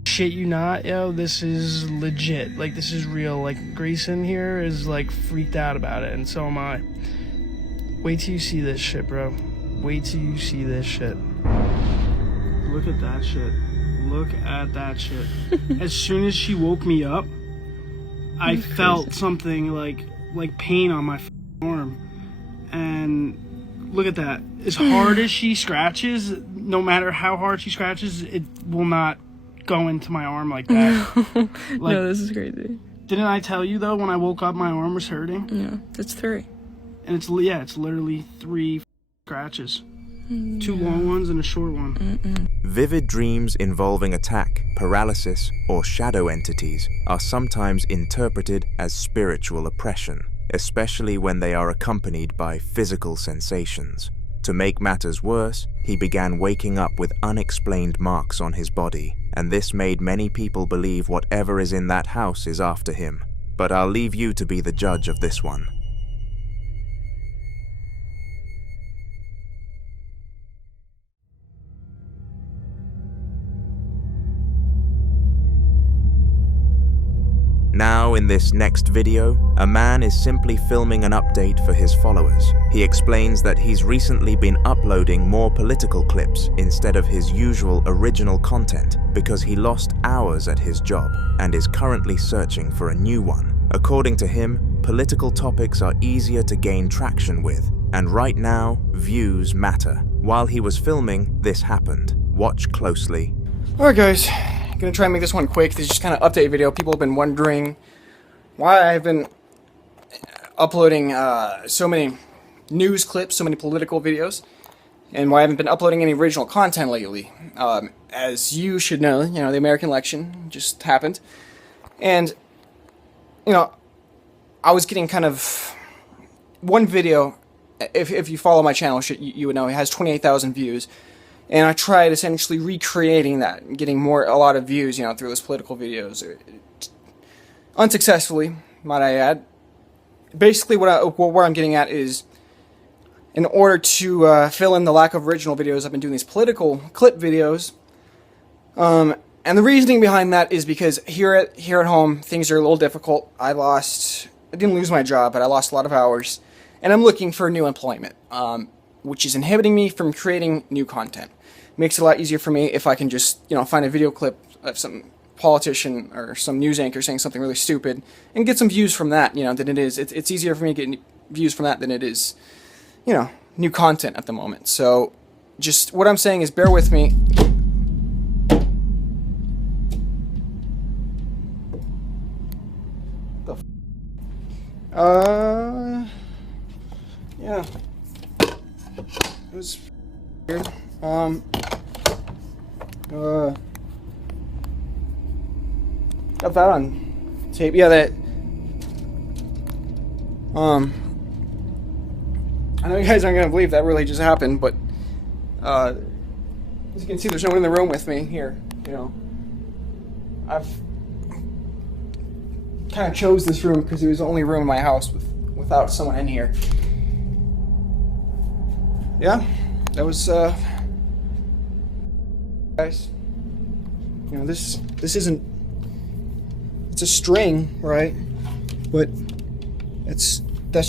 shit you not, yo, this is legit, like this is real. Like Grayson here is like freaked out about it, and so am I. Wait till you see this shit, bro. Wait till you see this shit. Look at that shit. Look at that shit. As soon as she woke me up, I felt something like pain on my arm. And look at that. As hard as she scratches, no matter how hard she scratches, it will not go into my arm like that. No, this is crazy. Didn't I tell you though, when I woke up my arm was hurting? Yeah, it's 3. And it's literally 3 scratches. 2 long ones and a short one. Vivid dreams involving attack, paralysis, or shadow entities are sometimes interpreted as spiritual oppression, especially when they are accompanied by physical sensations. To make matters worse, he began waking up with unexplained marks on his body, and this made many people believe whatever is in that house is after him. But I'll leave you to be the judge of this one. Now, in this next video, a man is simply filming an update for his followers. He explains that he's recently been uploading more political clips instead of his usual original content because he lost hours at his job and is currently searching for a new one. According to him, political topics are easier to gain traction with, and right now, views matter. While he was filming, this happened. Watch closely. Alright guys, I'm gonna try and make this one quick. This is just kind of update video. People have been wondering why I've been uploading so many news clips, so many political videos, and why I haven't been uploading any original content lately. As you should know, the American election just happened, and I was getting kind of one video. If you follow my channel, you would know it has 28,000 views. And I tried essentially recreating that, and getting a lot of views, through those political videos. Unsuccessfully, might I add. Basically, what I'm getting at is, in order to fill in the lack of original videos, I've been doing these political clip videos. And the reasoning behind that is because here at home, things are a little difficult. I didn't lose my job, but I lost a lot of hours. And I'm looking for new employment, which is inhibiting me from creating new content. Makes it a lot easier for me if I can just, find a video clip of some politician or some news anchor saying something really stupid and get some views from that, than it is. It's easier for me to get views from that than it is, new content at the moment. So, just what I'm saying is bear with me. Yeah. It was weird. got that on tape. Yeah, that. I know you guys aren't gonna believe that really just happened, but as you can see, there's no one in the room with me here. You know, I've kind of chose this room because it was the only room in my house without someone in here. Yeah, that was guys. You know, this isn't. It's a string, right? But that's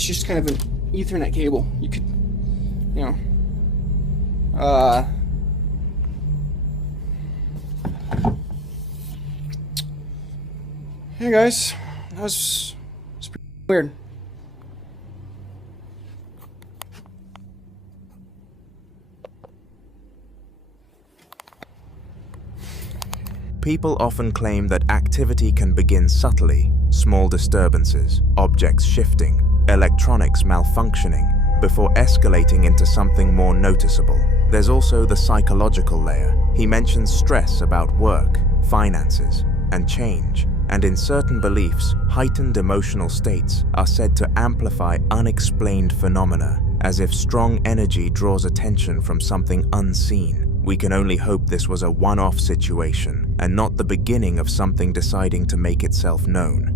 just kind of an Ethernet cable. You could, you know, hey guys, that was pretty weird. People often claim that activity can begin subtly, small disturbances, objects shifting, electronics malfunctioning, before escalating into something more noticeable. There's also the psychological layer. He mentions stress about work, finances, and change, and in certain beliefs, heightened emotional states are said to amplify unexplained phenomena, as if strong energy draws attention from something unseen. We can only hope this was a one-off situation and not the beginning of something deciding to make itself known.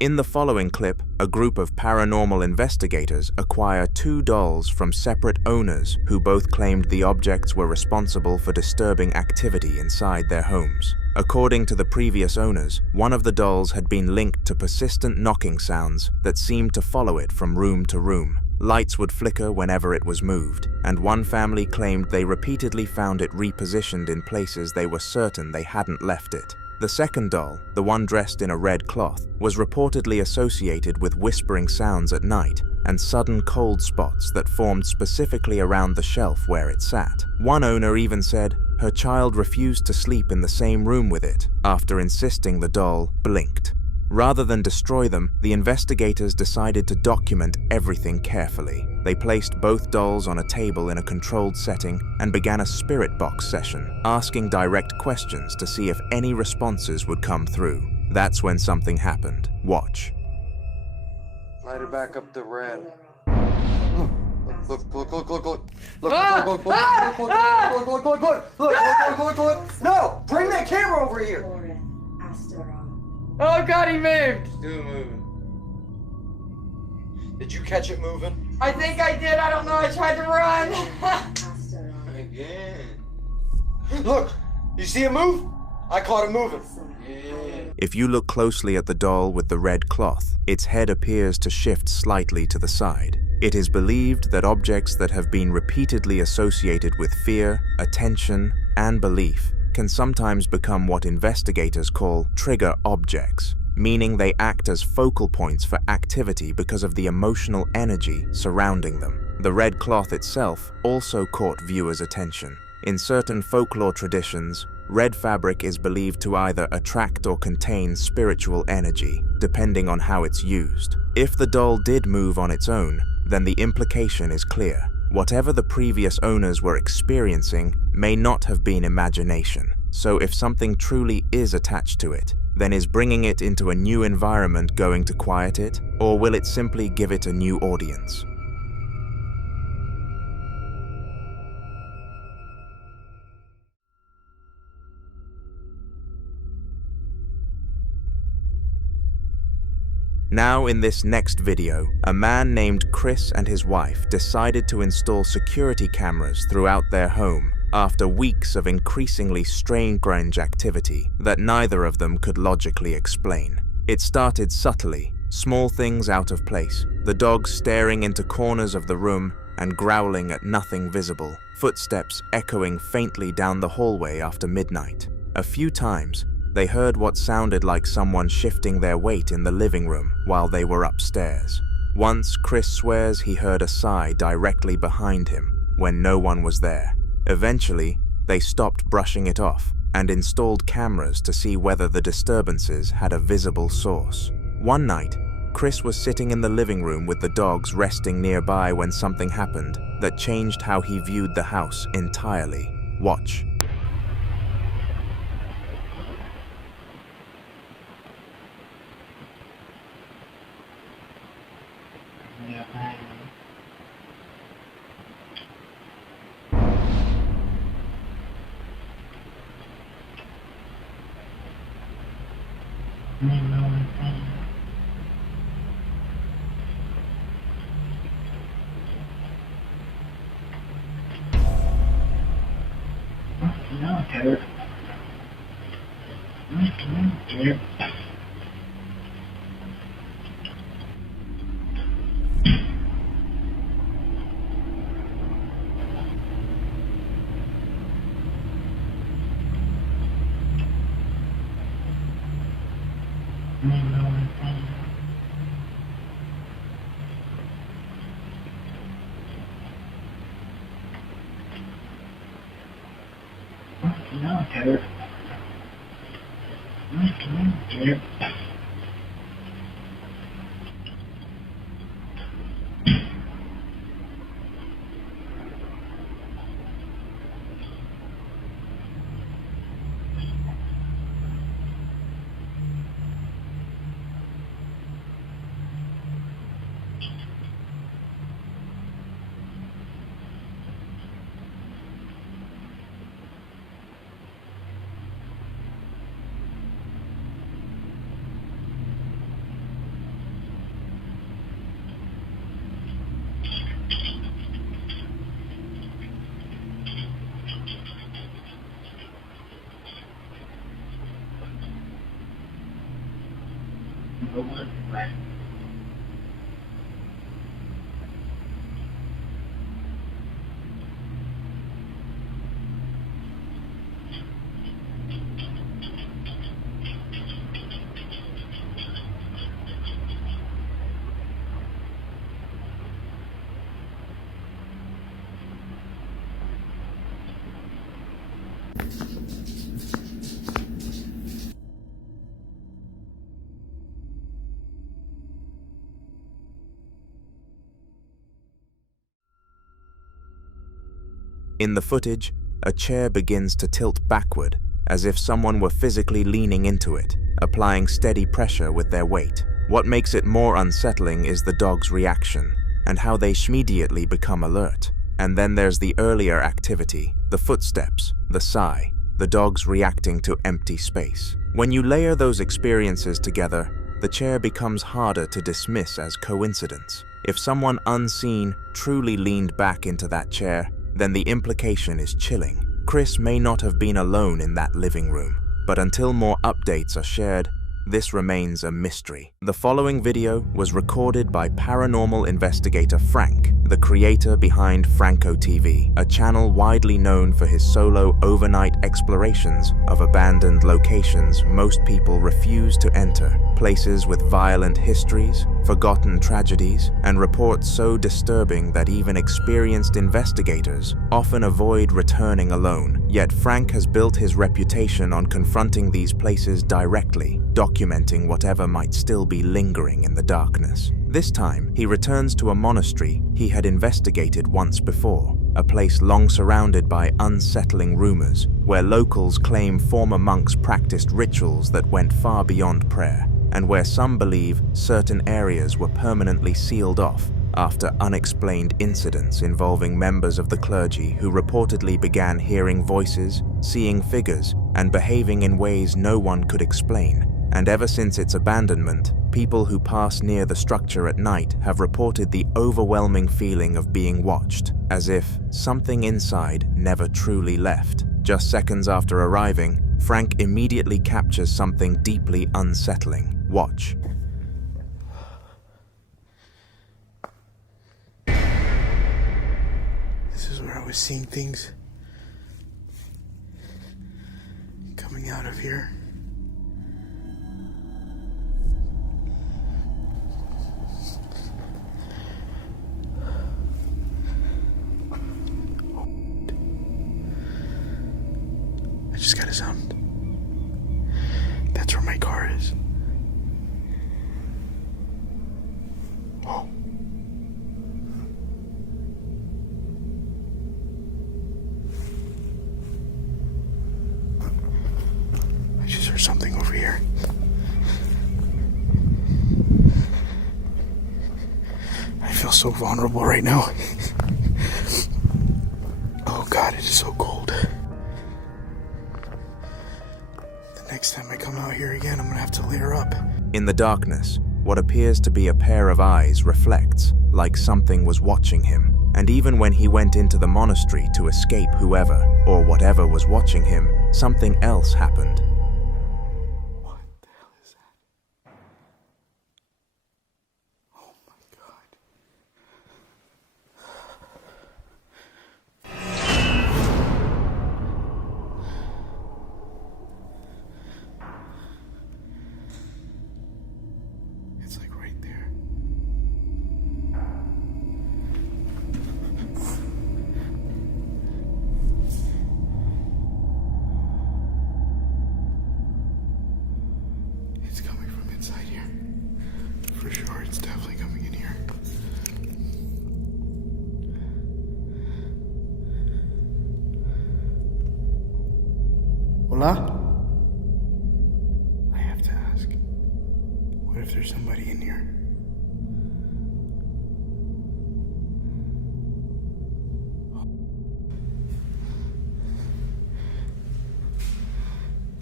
In the following clip, a group of paranormal investigators acquire 2 dolls from separate owners who both claimed the objects were responsible for disturbing activity inside their homes. According to the previous owners, one of the dolls had been linked to persistent knocking sounds that seemed to follow it from room to room. Lights would flicker whenever it was moved, and one family claimed they repeatedly found it repositioned in places they were certain they hadn't left it. The second doll, the one dressed in a red cloth, was reportedly associated with whispering sounds at night and sudden cold spots that formed specifically around the shelf where it sat. One owner even said her child refused to sleep in the same room with it after insisting the doll blinked. Rather than destroy them, the investigators decided to document everything carefully. They placed both dolls on a table in a controlled setting and began a spirit box session, asking direct questions to see if any responses would come through. That's when something happened. Watch. Light it back up to red. Look. Look. No! Bring that camera over here! Oh god, he moved! Still moving. Did you catch it moving? I think I did, I don't know, I tried to run. Again. Look! You see it move? I caught it moving. Yeah. If you look closely at the doll with the red cloth, its head appears to shift slightly to the side. It is believed that objects that have been repeatedly associated with fear, attention, and belief can sometimes become what investigators call trigger objects, meaning they act as focal points for activity because of the emotional energy surrounding them. The red cloth itself also caught viewers' attention. In certain folklore traditions, red fabric is believed to either attract or contain spiritual energy, depending on how it's used. If the doll did move on its own, then the implication is clear. Whatever the previous owners were experiencing may not have been imagination. So if something truly is attached to it, then is bringing it into a new environment going to quiet it, or will it simply give it a new audience? Now in this next video, a man named Chris and his wife decided to install security cameras throughout their home after weeks of increasingly strange activity that neither of them could logically explain. It started subtly, small things out of place, the dog staring into corners of the room and growling at nothing visible, footsteps echoing faintly down the hallway after midnight. A few times, they heard what sounded like someone shifting their weight in the living room while they were upstairs. Once, Chris swears he heard a sigh directly behind him when no one was there. Eventually, they stopped brushing it off and installed cameras to see whether the disturbances had a visible source. One night, Chris was sitting in the living room with the dogs resting nearby when something happened that changed how he viewed the house entirely. Watch. In the footage, a chair begins to tilt backward as if someone were physically leaning into it, applying steady pressure with their weight. What makes it more unsettling is the dog's reaction and how they immediately become alert. And then there's the earlier activity, the footsteps, the sigh, the dogs reacting to empty space. When you layer those experiences together, the chair becomes harder to dismiss as coincidence. If someone unseen truly leaned back into that chair, then the implication is chilling. Chris may not have been alone in that living room, but until more updates are shared, this remains a mystery. The following video was recorded by paranormal investigator Frank, the creator behind Franco TV, a channel widely known for his solo overnight explorations of abandoned locations most people refuse to enter, places with violent histories, forgotten tragedies, and reports so disturbing that even experienced investigators often avoid returning alone. Yet Frank has built his reputation on confronting these places directly, documenting whatever might still be lingering in the darkness. This time, he returns to a monastery he had investigated once before, a place long surrounded by unsettling rumors, where locals claim former monks practiced rituals that went far beyond prayer, and where some believe certain areas were permanently sealed off after unexplained incidents involving members of the clergy who reportedly began hearing voices, seeing figures, and behaving in ways no one could explain. And ever since its abandonment, people who pass near the structure at night have reported the overwhelming feeling of being watched, as if something inside never truly left. Just seconds after arriving, Frank immediately captures something deeply unsettling. Watch. This is where I was seeing things coming out of here. I just got a sound. That's where my car is. There's something over here. I feel so vulnerable right now. Oh God, it is so cold. The next time I come out here again, I'm gonna have to layer up. In the darkness, what appears to be a pair of eyes reflects, like something was watching him. And even when he went into the monastery to escape whoever or whatever was watching him, something else happened. What the hell is that? Oh my God. It's like right there. It's coming from inside here. For sure, it's definitely coming in here. Hola? I have to ask. What if there's somebody in here?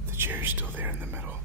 The chair's still there in the middle.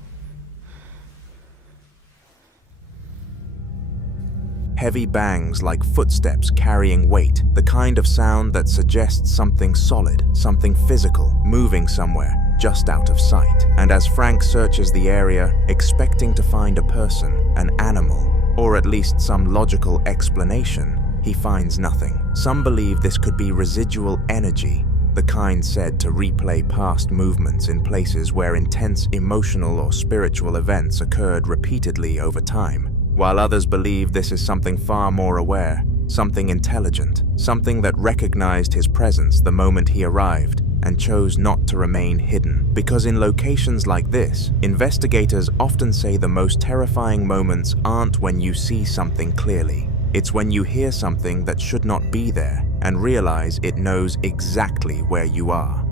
Heavy bangs like footsteps carrying weight, the kind of sound that suggests something solid, something physical, moving somewhere, just out of sight. And as Frank searches the area, expecting to find a person, an animal, or at least some logical explanation, he finds nothing. Some believe this could be residual energy, the kind said to replay past movements in places where intense emotional or spiritual events occurred repeatedly over time. While others believe this is something far more aware, something intelligent, something that recognized his presence the moment he arrived and chose not to remain hidden. Because in locations like this, investigators often say the most terrifying moments aren't when you see something clearly. It's when you hear something that should not be there and realize it knows exactly where you are.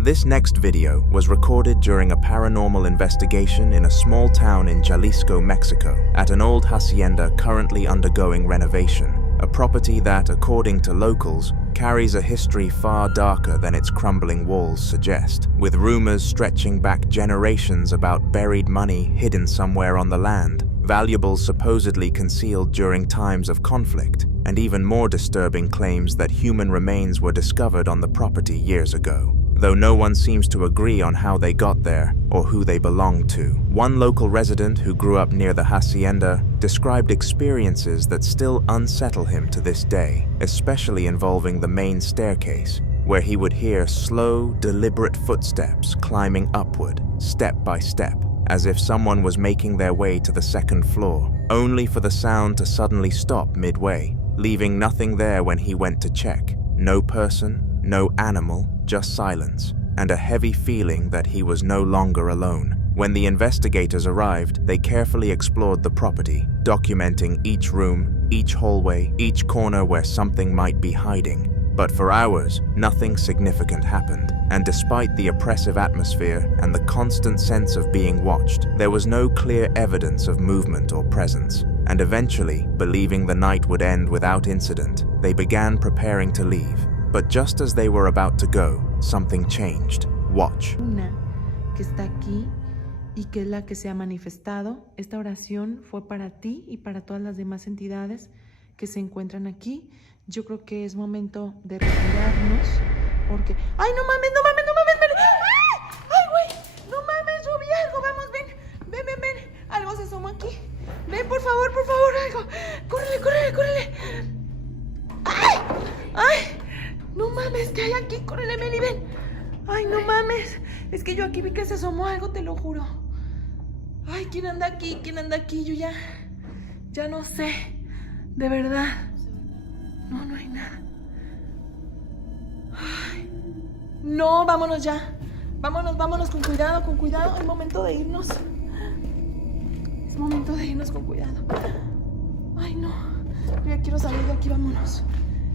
This next video was recorded during a paranormal investigation in a small town in Jalisco, Mexico, at an old hacienda currently undergoing renovation, a property that, according to locals, carries a history far darker than its crumbling walls suggest, with rumors stretching back generations about buried money hidden somewhere on the land, valuables supposedly concealed during times of conflict, and even more disturbing claims that human remains were discovered on the property years ago. Though no one seems to agree on how they got there or who they belonged to. One local resident who grew up near the hacienda described experiences that still unsettle him to this day, especially involving the main staircase, where he would hear slow, deliberate footsteps climbing upward, step by step, as if someone was making their way to the second floor, only for the sound to suddenly stop midway, leaving nothing there when he went to check. No person, no animal, just silence, and a heavy feeling that he was no longer alone. When the investigators arrived, they carefully explored the property, documenting each room, each hallway, each corner where something might be hiding. But for hours, nothing significant happened, and despite the oppressive atmosphere and the constant sense of being watched, there was no clear evidence of movement or presence. And eventually, believing the night would end without incident, they began preparing to leave. But just as they were about to go, something changed. Watch. Una que está aquí y que es la que se ha manifestado. Esta oración fue para ti y para todas las demás entidades que se encuentran aquí. Yo creo que es momento de retirarnos porque... ¡Ay, no mames, no mames, no mames! ¡Ay! ¡Ay, güey! ¡No mames! Yo vi algo, vamos, ven. Ven, ven, ven. Algo se asomó aquí. Ven, por favor, algo. Córrele, córrele, córrele. ¡Ay! ¡Ay! No mames, ¿qué hay aquí? Córrele, Meli, ven. Ay, no mames. Es que yo aquí vi que se asomó algo, te lo juro. Ay, ¿quién anda aquí? ¿Quién anda aquí? Yo ya no sé. De verdad. No, no hay nada. Ay. No, vámonos ya. Vámonos, vámonos, con cuidado, con cuidado. Es momento de irnos. Es momento de irnos con cuidado. Ay, no. Yo ya quiero salir de aquí, vámonos.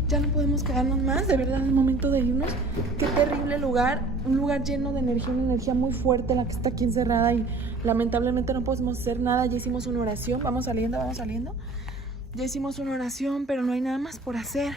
Ya no podemos quedarnos más, de verdad, es momento de irnos. Qué terrible lugar, un lugar lleno de energía, una energía muy fuerte la que está aquí encerrada y lamentablemente no podemos hacer nada. Ya hicimos una oración, vamos saliendo. Ya hicimos una oración, pero no hay nada más por hacer,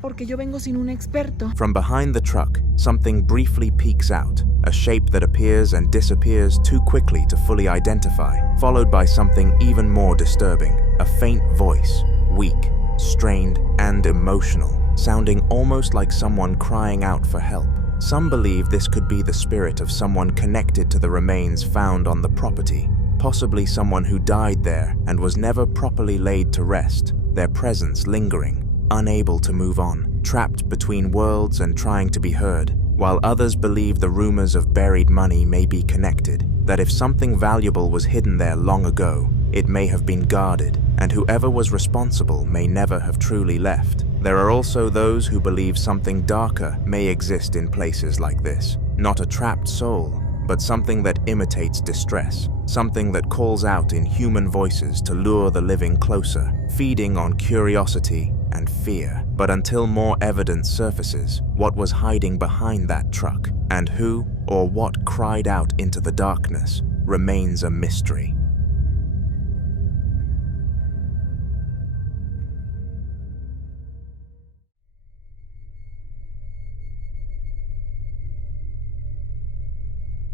porque yo vengo sin un experto. From behind the truck, something briefly peeks out, a shape that appears and disappears too quickly to fully identify, followed by something even more disturbing, a faint voice, weak, strained, and emotional, sounding almost like someone crying out for help. Some believe this could be the spirit of someone connected to the remains found on the property, possibly someone who died there and was never properly laid to rest, their presence lingering, unable to move on, trapped between worlds and trying to be heard, while others believe the rumors of buried money may be connected, that if something valuable was hidden there long ago, it may have been guarded, and whoever was responsible may never have truly left. There are also those who believe something darker may exist in places like this, not a trapped soul, but something that imitates distress, something that calls out in human voices to lure the living closer, feeding on curiosity and fear. But until more evidence surfaces, what was hiding behind that truck, and who or what cried out into the darkness, remains a mystery.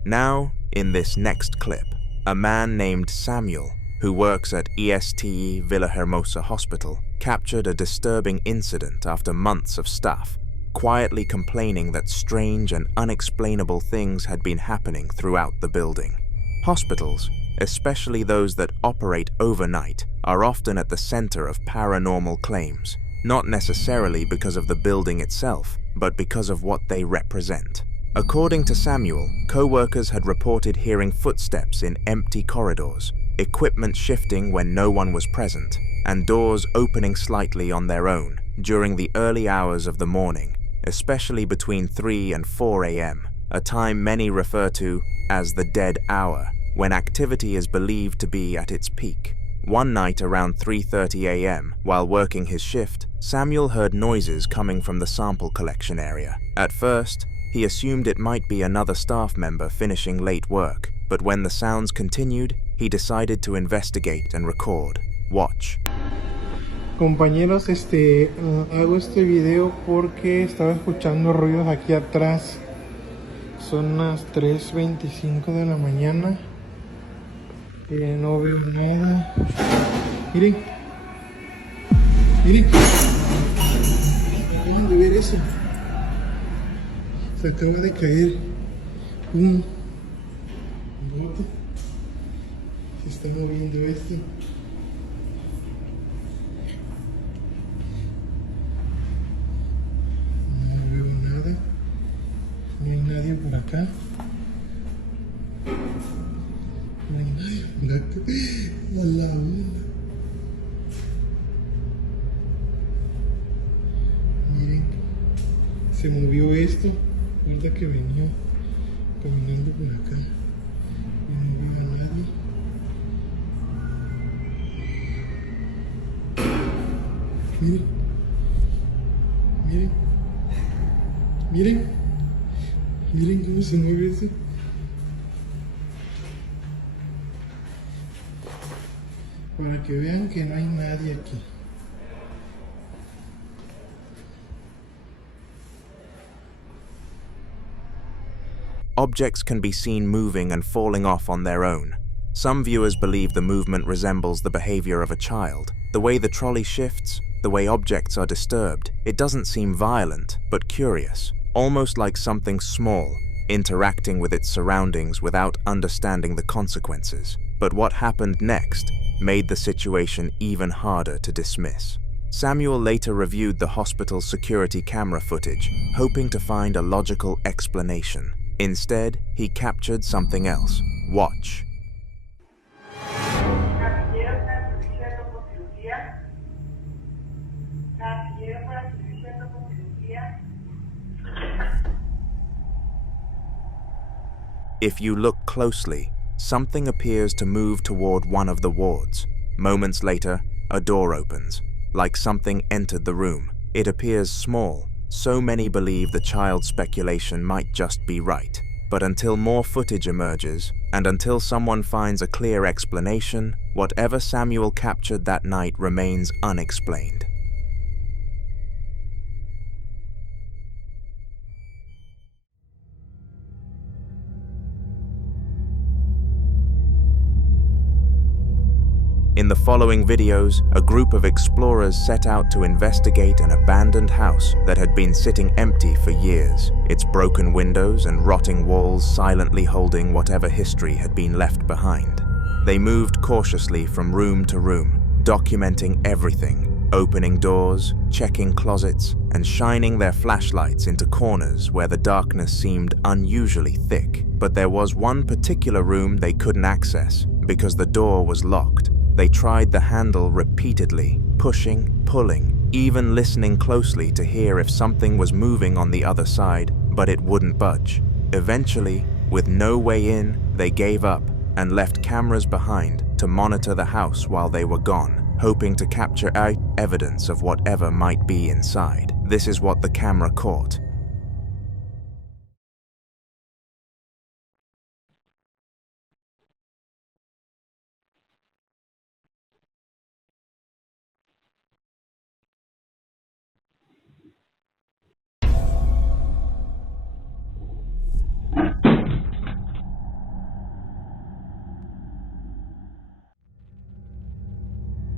Now, in this next clip, a man named Samuel, who works at ESTE Villahermosa Hospital, captured a disturbing incident after months of staff quietly complaining that strange and unexplainable things had been happening throughout the building. Hospitals, especially those that operate overnight, are often at the center of paranormal claims, not necessarily because of the building itself, but because of what they represent. According to Samuel, co-workers had reported hearing footsteps in empty corridors, equipment shifting when no one was present, and doors opening slightly on their own during the early hours of the morning, especially between 3 and 4 a.m., a time many refer to as the dead hour, when activity is believed to be at its peak. One night around 3:30 a.m., while working his shift, Samuel heard noises coming from the sample collection area. At first, he assumed it might be another staff member finishing late work, but when the sounds continued, he decided to investigate and record. Watch. Compañeros, hago este video porque estaba escuchando ruidos aquí atrás. Son las 3:25 de la mañana. No veo nada. Miren. Miren. Dejen de ver eso. Se acaba de caer un bote. Se está moviendo esto. No veo nada. No hay nadie por acá. No hay nadie por acá. A la una. Miren. Se movió esto. Ahorita que venía caminando por acá y no veo a nadie. Miren, miren, miren, miren cómo se mueve eso. Para que vean que no hay nadie aquí. Objects can be seen moving and falling off on their own. Some viewers believe the movement resembles the behavior of a child. The way the trolley shifts, the way objects are disturbed, it doesn't seem violent, but curious, almost like something small, interacting with its surroundings without understanding the consequences. But what happened next made the situation even harder to dismiss. Samuel later reviewed the hospital's security camera footage, hoping to find a logical explanation. Instead, he captured something else. Watch. If you look closely, something appears to move toward one of the wards. Moments later, a door opens, like something entered the room. It appears small, so many believe the child's speculation might just be right. But until more footage emerges, and until someone finds a clear explanation, whatever Samuel captured that night remains unexplained. In the following videos, a group of explorers set out to investigate an abandoned house that had been sitting empty for years, its broken windows and rotting walls silently holding whatever history had been left behind. They moved cautiously from room to room, documenting everything, opening doors, checking closets, and shining their flashlights into corners where the darkness seemed unusually thick. But there was one particular room they couldn't access because the door was locked. They tried the handle repeatedly, pushing, pulling, even listening closely to hear if something was moving on the other side, but it wouldn't budge. Eventually, with no way in, they gave up and left cameras behind to monitor the house while they were gone, hoping to capture out evidence of whatever might be inside. This is what the camera caught.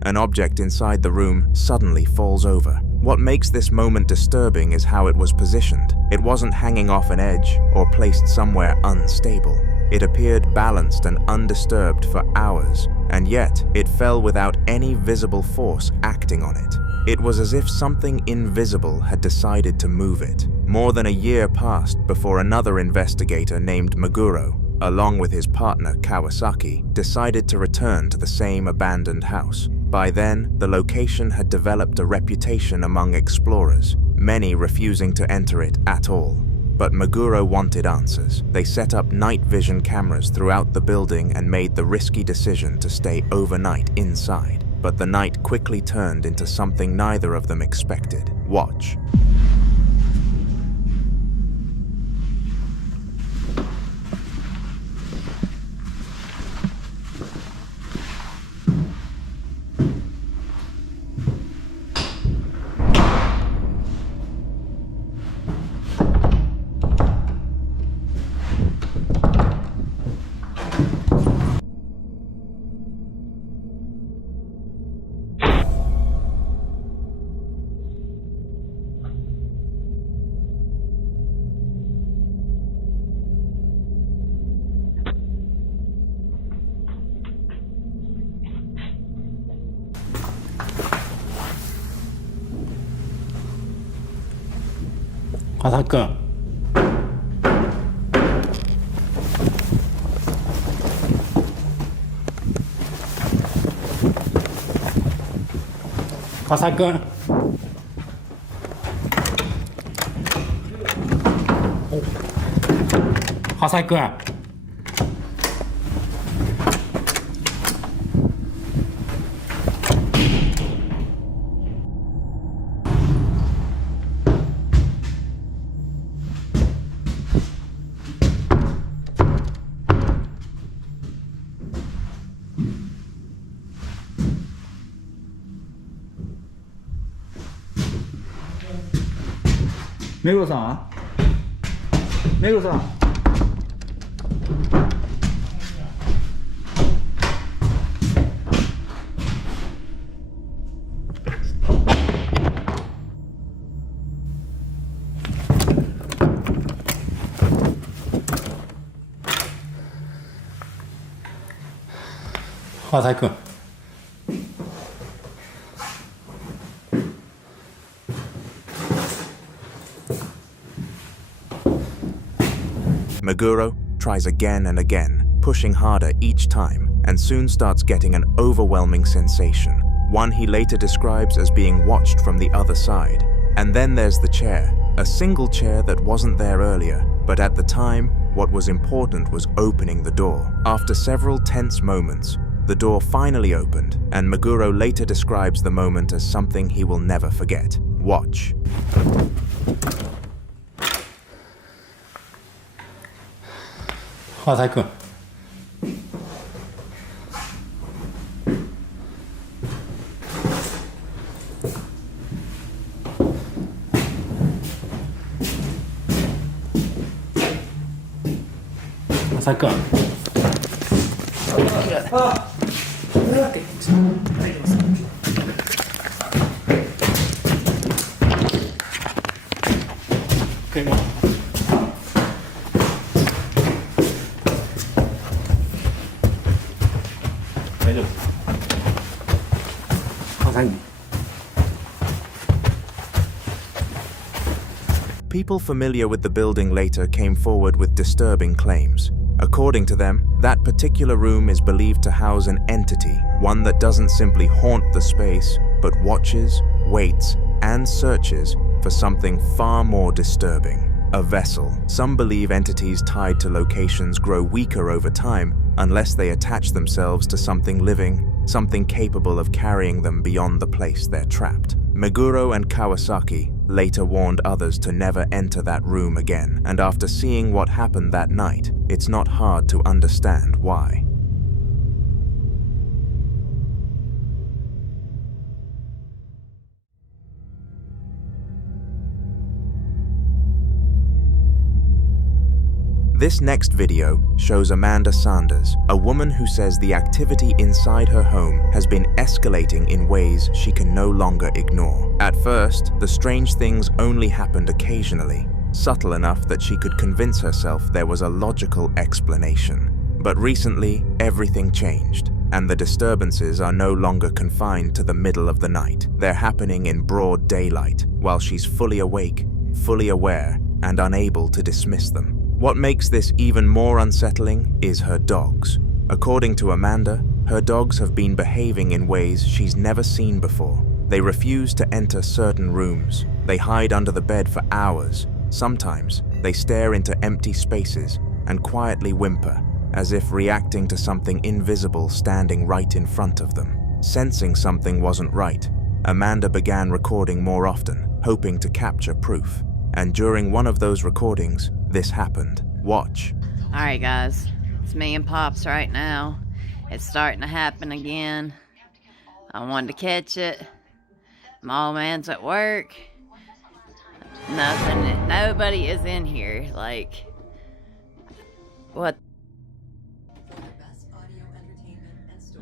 An object inside the room suddenly falls over. What makes this moment disturbing is how it was positioned. It wasn't hanging off an edge or placed somewhere unstable. It appeared balanced and undisturbed for hours, and yet it fell without any visible force acting on it. It was as if something invisible had decided to move it. More than a year passed before another investigator named Meguro, along with his partner Kawasaki, decided to return to the same abandoned house. By then, the location had developed a reputation among explorers, many refusing to enter it at all. But Meguro wanted answers. They set up night vision cameras throughout the building and made the risky decision to stay overnight inside. But the night quickly turned into something neither of them expected. Watch. Hacienda. Hacienda. Hacienda.目黒さん目黒さん川崎君Meguro tries again and again, pushing harder each time, and soon starts getting an overwhelming sensation, one he later describes as being watched from the other side. And then there's the chair, a single chair that wasn't there earlier, but at the time What was important was opening the door. After several tense moments, the door finally opened, and Meguro later describes the moment as something he will never forget. Watch. People familiar with the building later came forward with disturbing claims. According to them, that particular room is believed to house an entity, one that doesn't simply haunt the space, but watches, waits, and searches for something far more disturbing: a vessel. Some believe entities tied to locations grow weaker over time unless they attach themselves to something living, something capable of carrying them beyond the place they're trapped. Meguro and Kawasaki later warned others to never enter that room again, and after seeing what happened that night, it's not hard to understand why. This next video shows Amanda Sanders, a woman who says the activity inside her home has been escalating in ways she can no longer ignore. At first, the strange things only happened occasionally, subtle enough that she could convince herself there was a logical explanation. But recently, everything changed, and the disturbances are no longer confined to the middle of the night. They're happening in broad daylight, while she's fully awake, fully aware, and unable to dismiss them. What makes this even more unsettling is her dogs. According to Amanda, her dogs have been behaving in ways she's never seen before. They refuse to enter certain rooms. They hide under the bed for hours. Sometimes, they stare into empty spaces and quietly whimper, as if reacting to something invisible standing right in front of them. Sensing something wasn't right, Amanda began recording more often, hoping to capture proof. And during one of those recordings, this happened. Watch. Alright guys, it's me and Pops right now. It's starting to happen again. I wanted to catch it. My old man's at work. Nothing, nobody is in here. Like, what?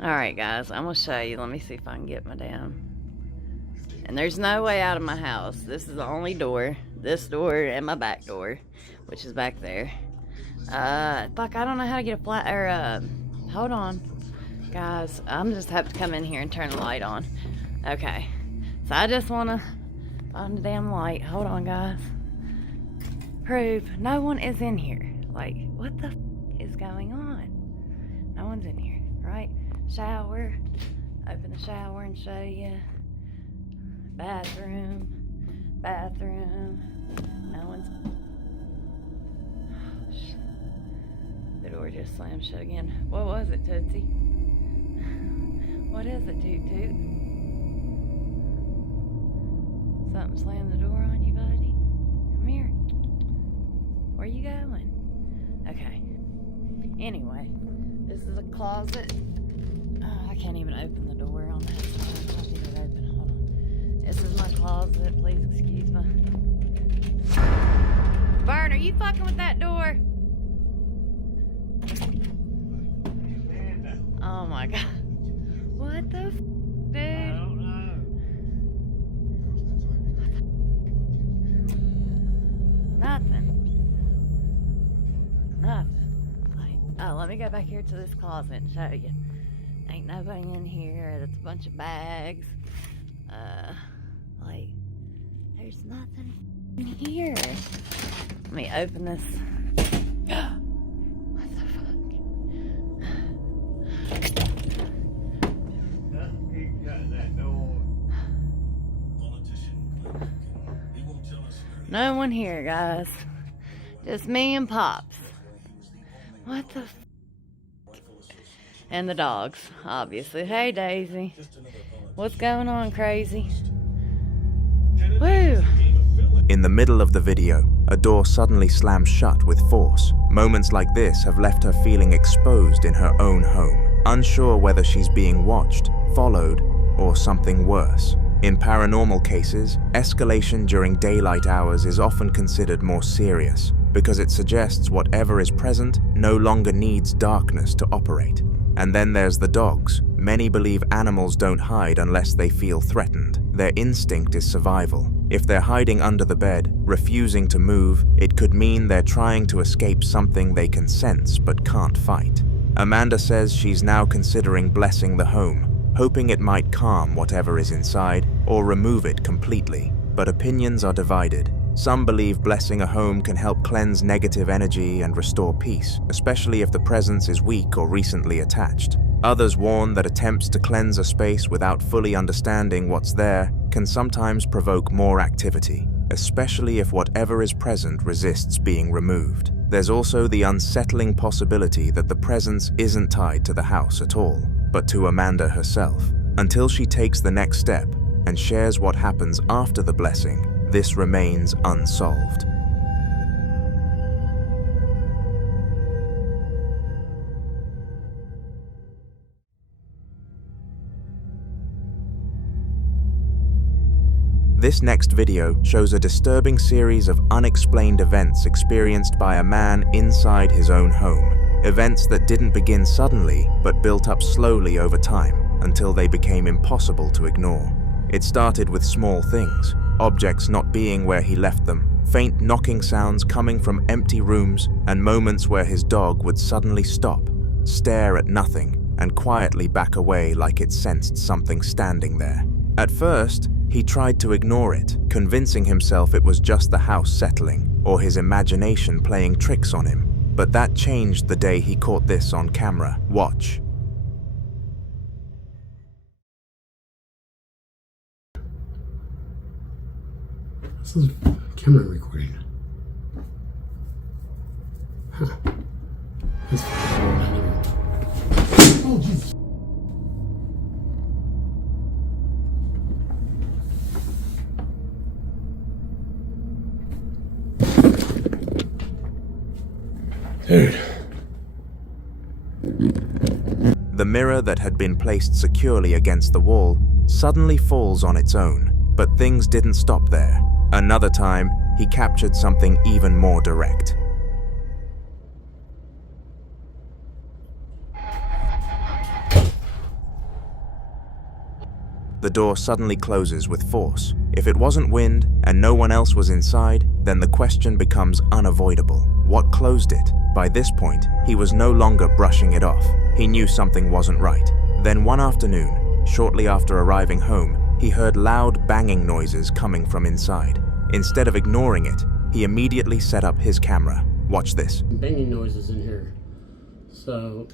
Alright guys, I'm gonna show you. Let me see if I can get my damn. And there's no way out of my house. This is the only door. This door and my back door, which is back there. Fuck, I don't know how to get a flat, or, hold on. Guys, I'm just have to come in here and turn the light on. Okay. So I just want to find the damn light. Hold on, guys. Proof. No one is in here. Like, what the is going on? No one's in here, right? Shower. Open the shower and show you. Bathroom. Bathroom. No one's... Oh, shit. The door just slammed shut again. What was it, Tootsie? What is it, Toot Toot? Something slammed the door on you, buddy? Come here. Where you going? Okay. Anyway, this is a closet. Oh, I can't even open the door on that side. I'll get it open. Hold on. This is my closet. Please excuse me. Vern, are you fucking with that door? Oh my god. What the f, dude? I don't know. Nothing. Like, oh, let me go back here to this closet and show you. Ain't nobody in here. That's a bunch of bags. Like, there's nothing in here. Let me open this. What the fuck? No one here, guys. Just me and Pops. What the f? And the dogs, obviously. Hey, Daisy. What's going on, crazy? Woo! In the middle of the video, a door suddenly slams shut with force. Moments like this have left her feeling exposed in her own home, unsure whether she's being watched, followed, or something worse. In paranormal cases, escalation during daylight hours is often considered more serious because it suggests whatever is present no longer needs darkness to operate. And then there's the dogs. Many believe animals don't hide unless they feel threatened. Their instinct is survival. If they're hiding under the bed, refusing to move, it could mean they're trying to escape something they can sense but can't fight. Amanda says she's now considering blessing the home, hoping it might calm whatever is inside or remove it completely. But opinions are divided. Some believe blessing a home can help cleanse negative energy and restore peace, especially if the presence is weak or recently attached. Others warn that attempts to cleanse a space without fully understanding what's there can sometimes provoke more activity, especially if whatever is present resists being removed. There's also the unsettling possibility that the presence isn't tied to the house at all, but to Amanda herself. Until she takes the next step and shares what happens after the blessing, this remains unsolved. This next video shows a disturbing series of unexplained events experienced by a man inside his own home. Events that didn't begin suddenly, but built up slowly over time until they became impossible to ignore. It started with small things, objects not being where he left them, faint knocking sounds coming from empty rooms, and moments where his dog would suddenly stop, stare at nothing, and quietly back away like it sensed something standing there. At first, he tried to ignore it, convincing himself it was just the house settling, or his imagination playing tricks on him. But that changed the day he caught this on camera. Watch. This is camera recording. Huh. Oh, Jesus. Dude. The mirror that had been placed securely against the wall suddenly falls on its own, but things didn't stop there. Another time, he captured something even more direct. The door suddenly closes with force. If it wasn't wind and no one else was inside, then the question becomes unavoidable. What closed it? By this point, he was no longer brushing it off. He knew something wasn't right. Then one afternoon, shortly after arriving home, he heard loud banging noises coming from inside. Instead of ignoring it, he immediately set up his camera. Watch this. Banging noises in here. So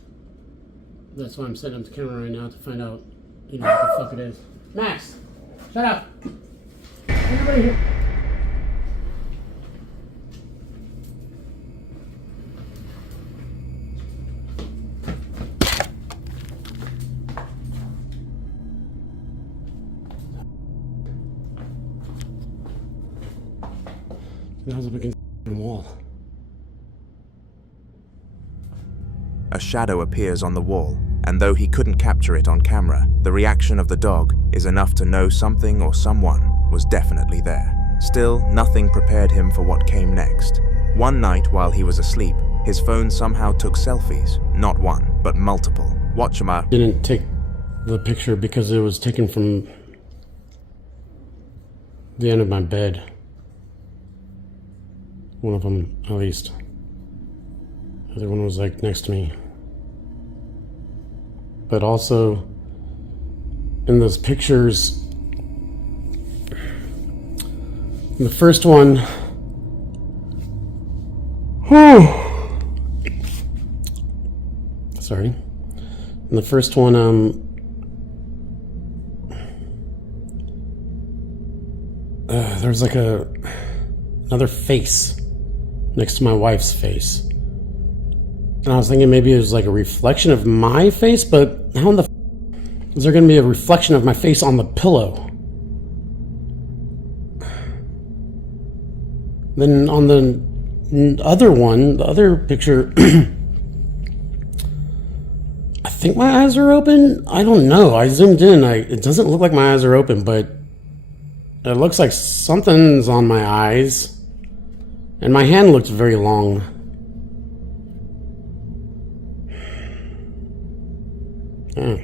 that's why I'm setting up the camera right now to find out, what the fuck it is. Max, shut up. Everybody here. That was up against the wall. A shadow appears on the wall, and though he couldn't capture it on camera, the reaction of the dog is enough to know something or someone was definitely there. Still, nothing prepared him for what came next. One night while he was asleep, his phone somehow took selfies. Not one, but multiple. Watch him out. Didn't take the picture because it was taken from the end of my bed. One of them, at least. The other one was like next to me. But also, in those pictures, in the first one, sorry. In the first one, there's like another face next to my wife's face. And I was thinking maybe it was like a reflection of my face, but how in the is there going to be a reflection of my face on the pillow? Then on the other one, the other picture, I think my eyes are open. I don't know. I zoomed in. It doesn't look like my eyes are open, but it looks like something's on my eyes. And my hand looks very long. Yeah.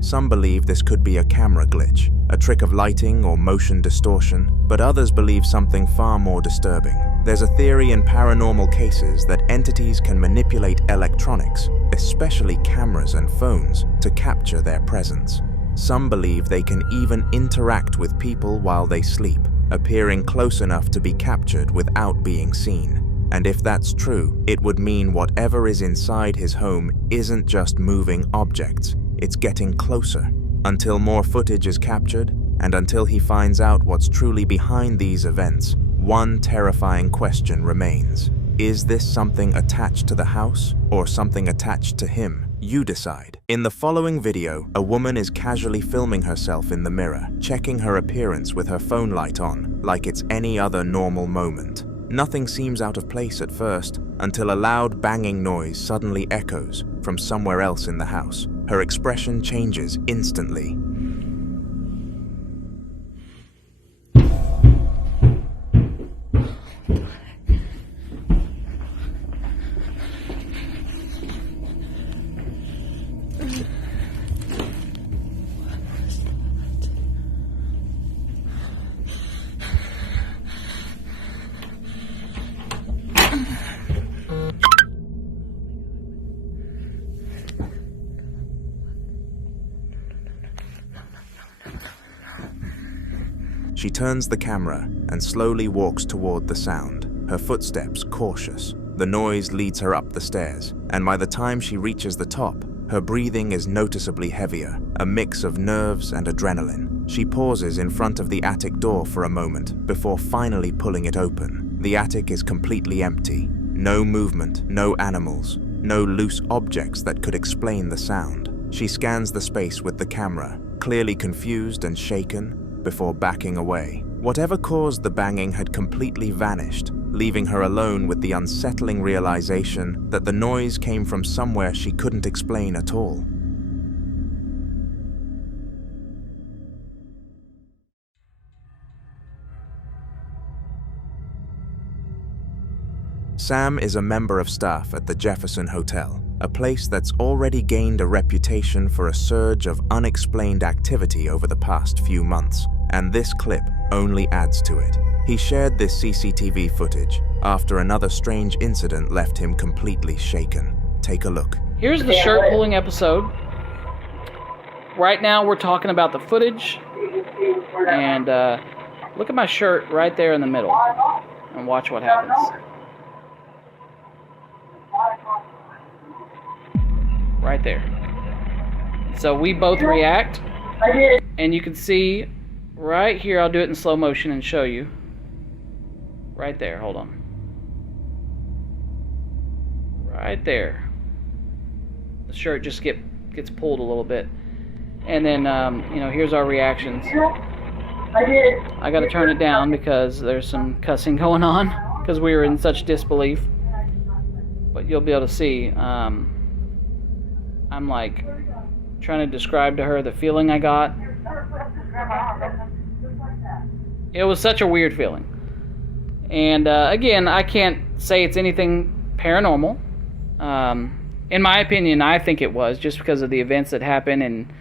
Some believe this could be a camera glitch, a trick of lighting or motion distortion, but others believe something far more disturbing. There's a theory in paranormal cases that entities can manipulate electronics, especially cameras and phones, to capture their presence. Some believe they can even interact with people while they sleep, appearing close enough to be captured without being seen. And if that's true, it would mean whatever is inside his home isn't just moving objects, it's getting closer. Until more footage is captured, and until he finds out what's truly behind these events, one terrifying question remains. Is this something attached to the house, or something attached to him? You decide. In the following video, a woman is casually filming herself in the mirror, checking her appearance with her phone light on, like it's any other normal moment. Nothing seems out of place at first, until a loud banging noise suddenly echoes from somewhere else in the house. Her expression changes instantly. She turns the camera and slowly walks toward the sound, her footsteps cautious. The noise leads her up the stairs, and by the time she reaches the top, her breathing is noticeably heavier, a mix of nerves and adrenaline. She pauses in front of the attic door for a moment before finally pulling it open. The attic is completely empty. No movement, no animals, no loose objects that could explain the sound. She scans the space with the camera, clearly confused and shaken, before backing away. Whatever caused the banging had completely vanished, leaving her alone with the unsettling realization that the noise came from somewhere she couldn't explain at all. Sam is a member of staff at the Jefferson Hotel, a place that's already gained a reputation for a surge of unexplained activity over the past few months. And this clip only adds to it. He shared this CCTV footage after another strange incident left him completely shaken. Take a look. Here's the shirt pulling episode. Right now we're talking about the footage. And look at my shirt right there in the middle. And watch what happens. Right there. So we both react. And you can see right here, I'll do it in slow motion and show you. Right there, hold on. Right there. The shirt just gets pulled a little bit. And then, you know, here's our reactions. I gotta turn it down because there's some cussing going on, because we were in such disbelief. But you'll be able to see, I'm like trying to describe to her the feeling I got. It was such a weird feeling. And again, I can't say it's anything paranormal. In my opinion, I think it was, just because of the events that happened and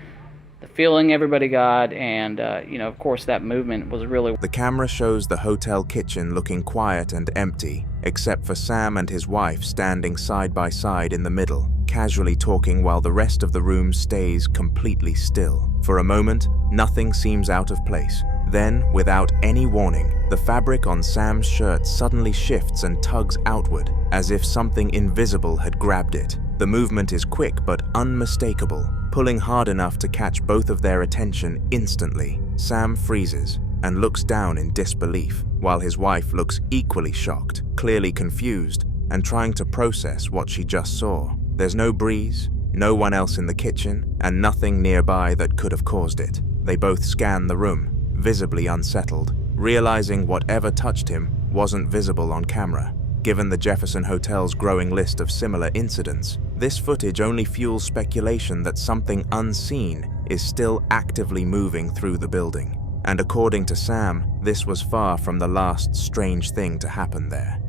the feeling everybody got, and you know, of course, that movement was really... The camera shows the hotel kitchen looking quiet and empty, except for Sam and his wife standing side by side in the middle, casually talking while the rest of the room stays completely still. For a moment, nothing seems out of place. Then, without any warning, the fabric on Sam's shirt suddenly shifts and tugs outward, as if something invisible had grabbed it. The movement is quick but unmistakable, pulling hard enough to catch both of their attention instantly. Sam freezes and looks down in disbelief, while his wife looks equally shocked, clearly confused, and trying to process what she just saw. There's no breeze, no one else in the kitchen, and nothing nearby that could have caused it. They both scan the room, visibly unsettled, realizing whatever touched him wasn't visible on camera. Given the Jefferson Hotel's growing list of similar incidents, this footage only fuels speculation that something unseen is still actively moving through the building. And according to Sam, this was far from the last strange thing to happen there.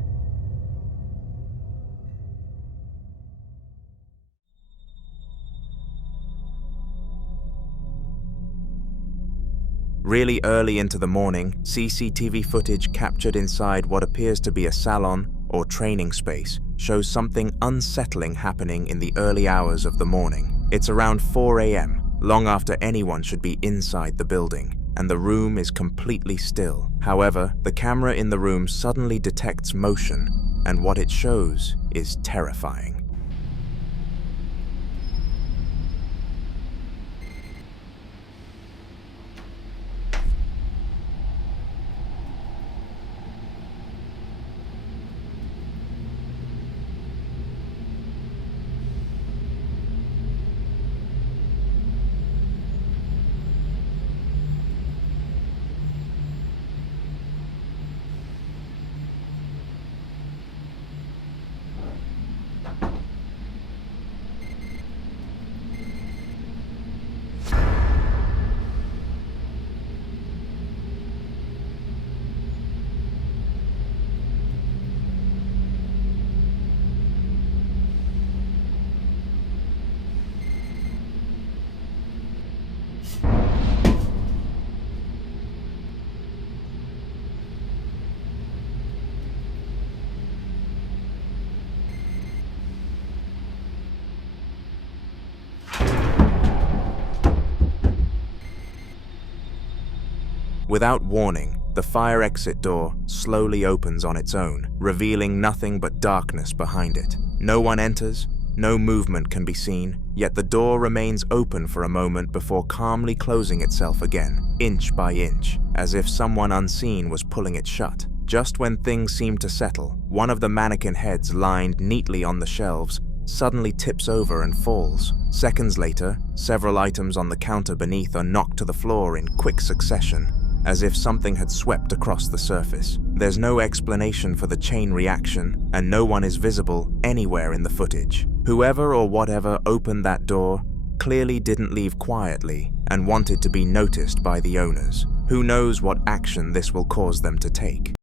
Really early into the morning, CCTV footage captured inside what appears to be a salon or training space shows something unsettling happening in the early hours of the morning. It's around 4 a.m., long after anyone should be inside the building, and the room is completely still. However, the camera in the room suddenly detects motion, and what it shows is terrifying. Without warning, the fire exit door slowly opens on its own, revealing nothing but darkness behind it. No one enters, no movement can be seen, yet the door remains open for a moment before calmly closing itself again, inch by inch, as if someone unseen was pulling it shut. Just when things seem to settle, one of the mannequin heads lined neatly on the shelves suddenly tips over and falls. Seconds later, several items on the counter beneath are knocked to the floor in quick succession, as if something had swept across the surface. There's no explanation for the chain reaction, and no one is visible anywhere in the footage. Whoever or whatever opened that door clearly didn't leave quietly and wanted to be noticed by the owners. Who knows what action this will cause them to take?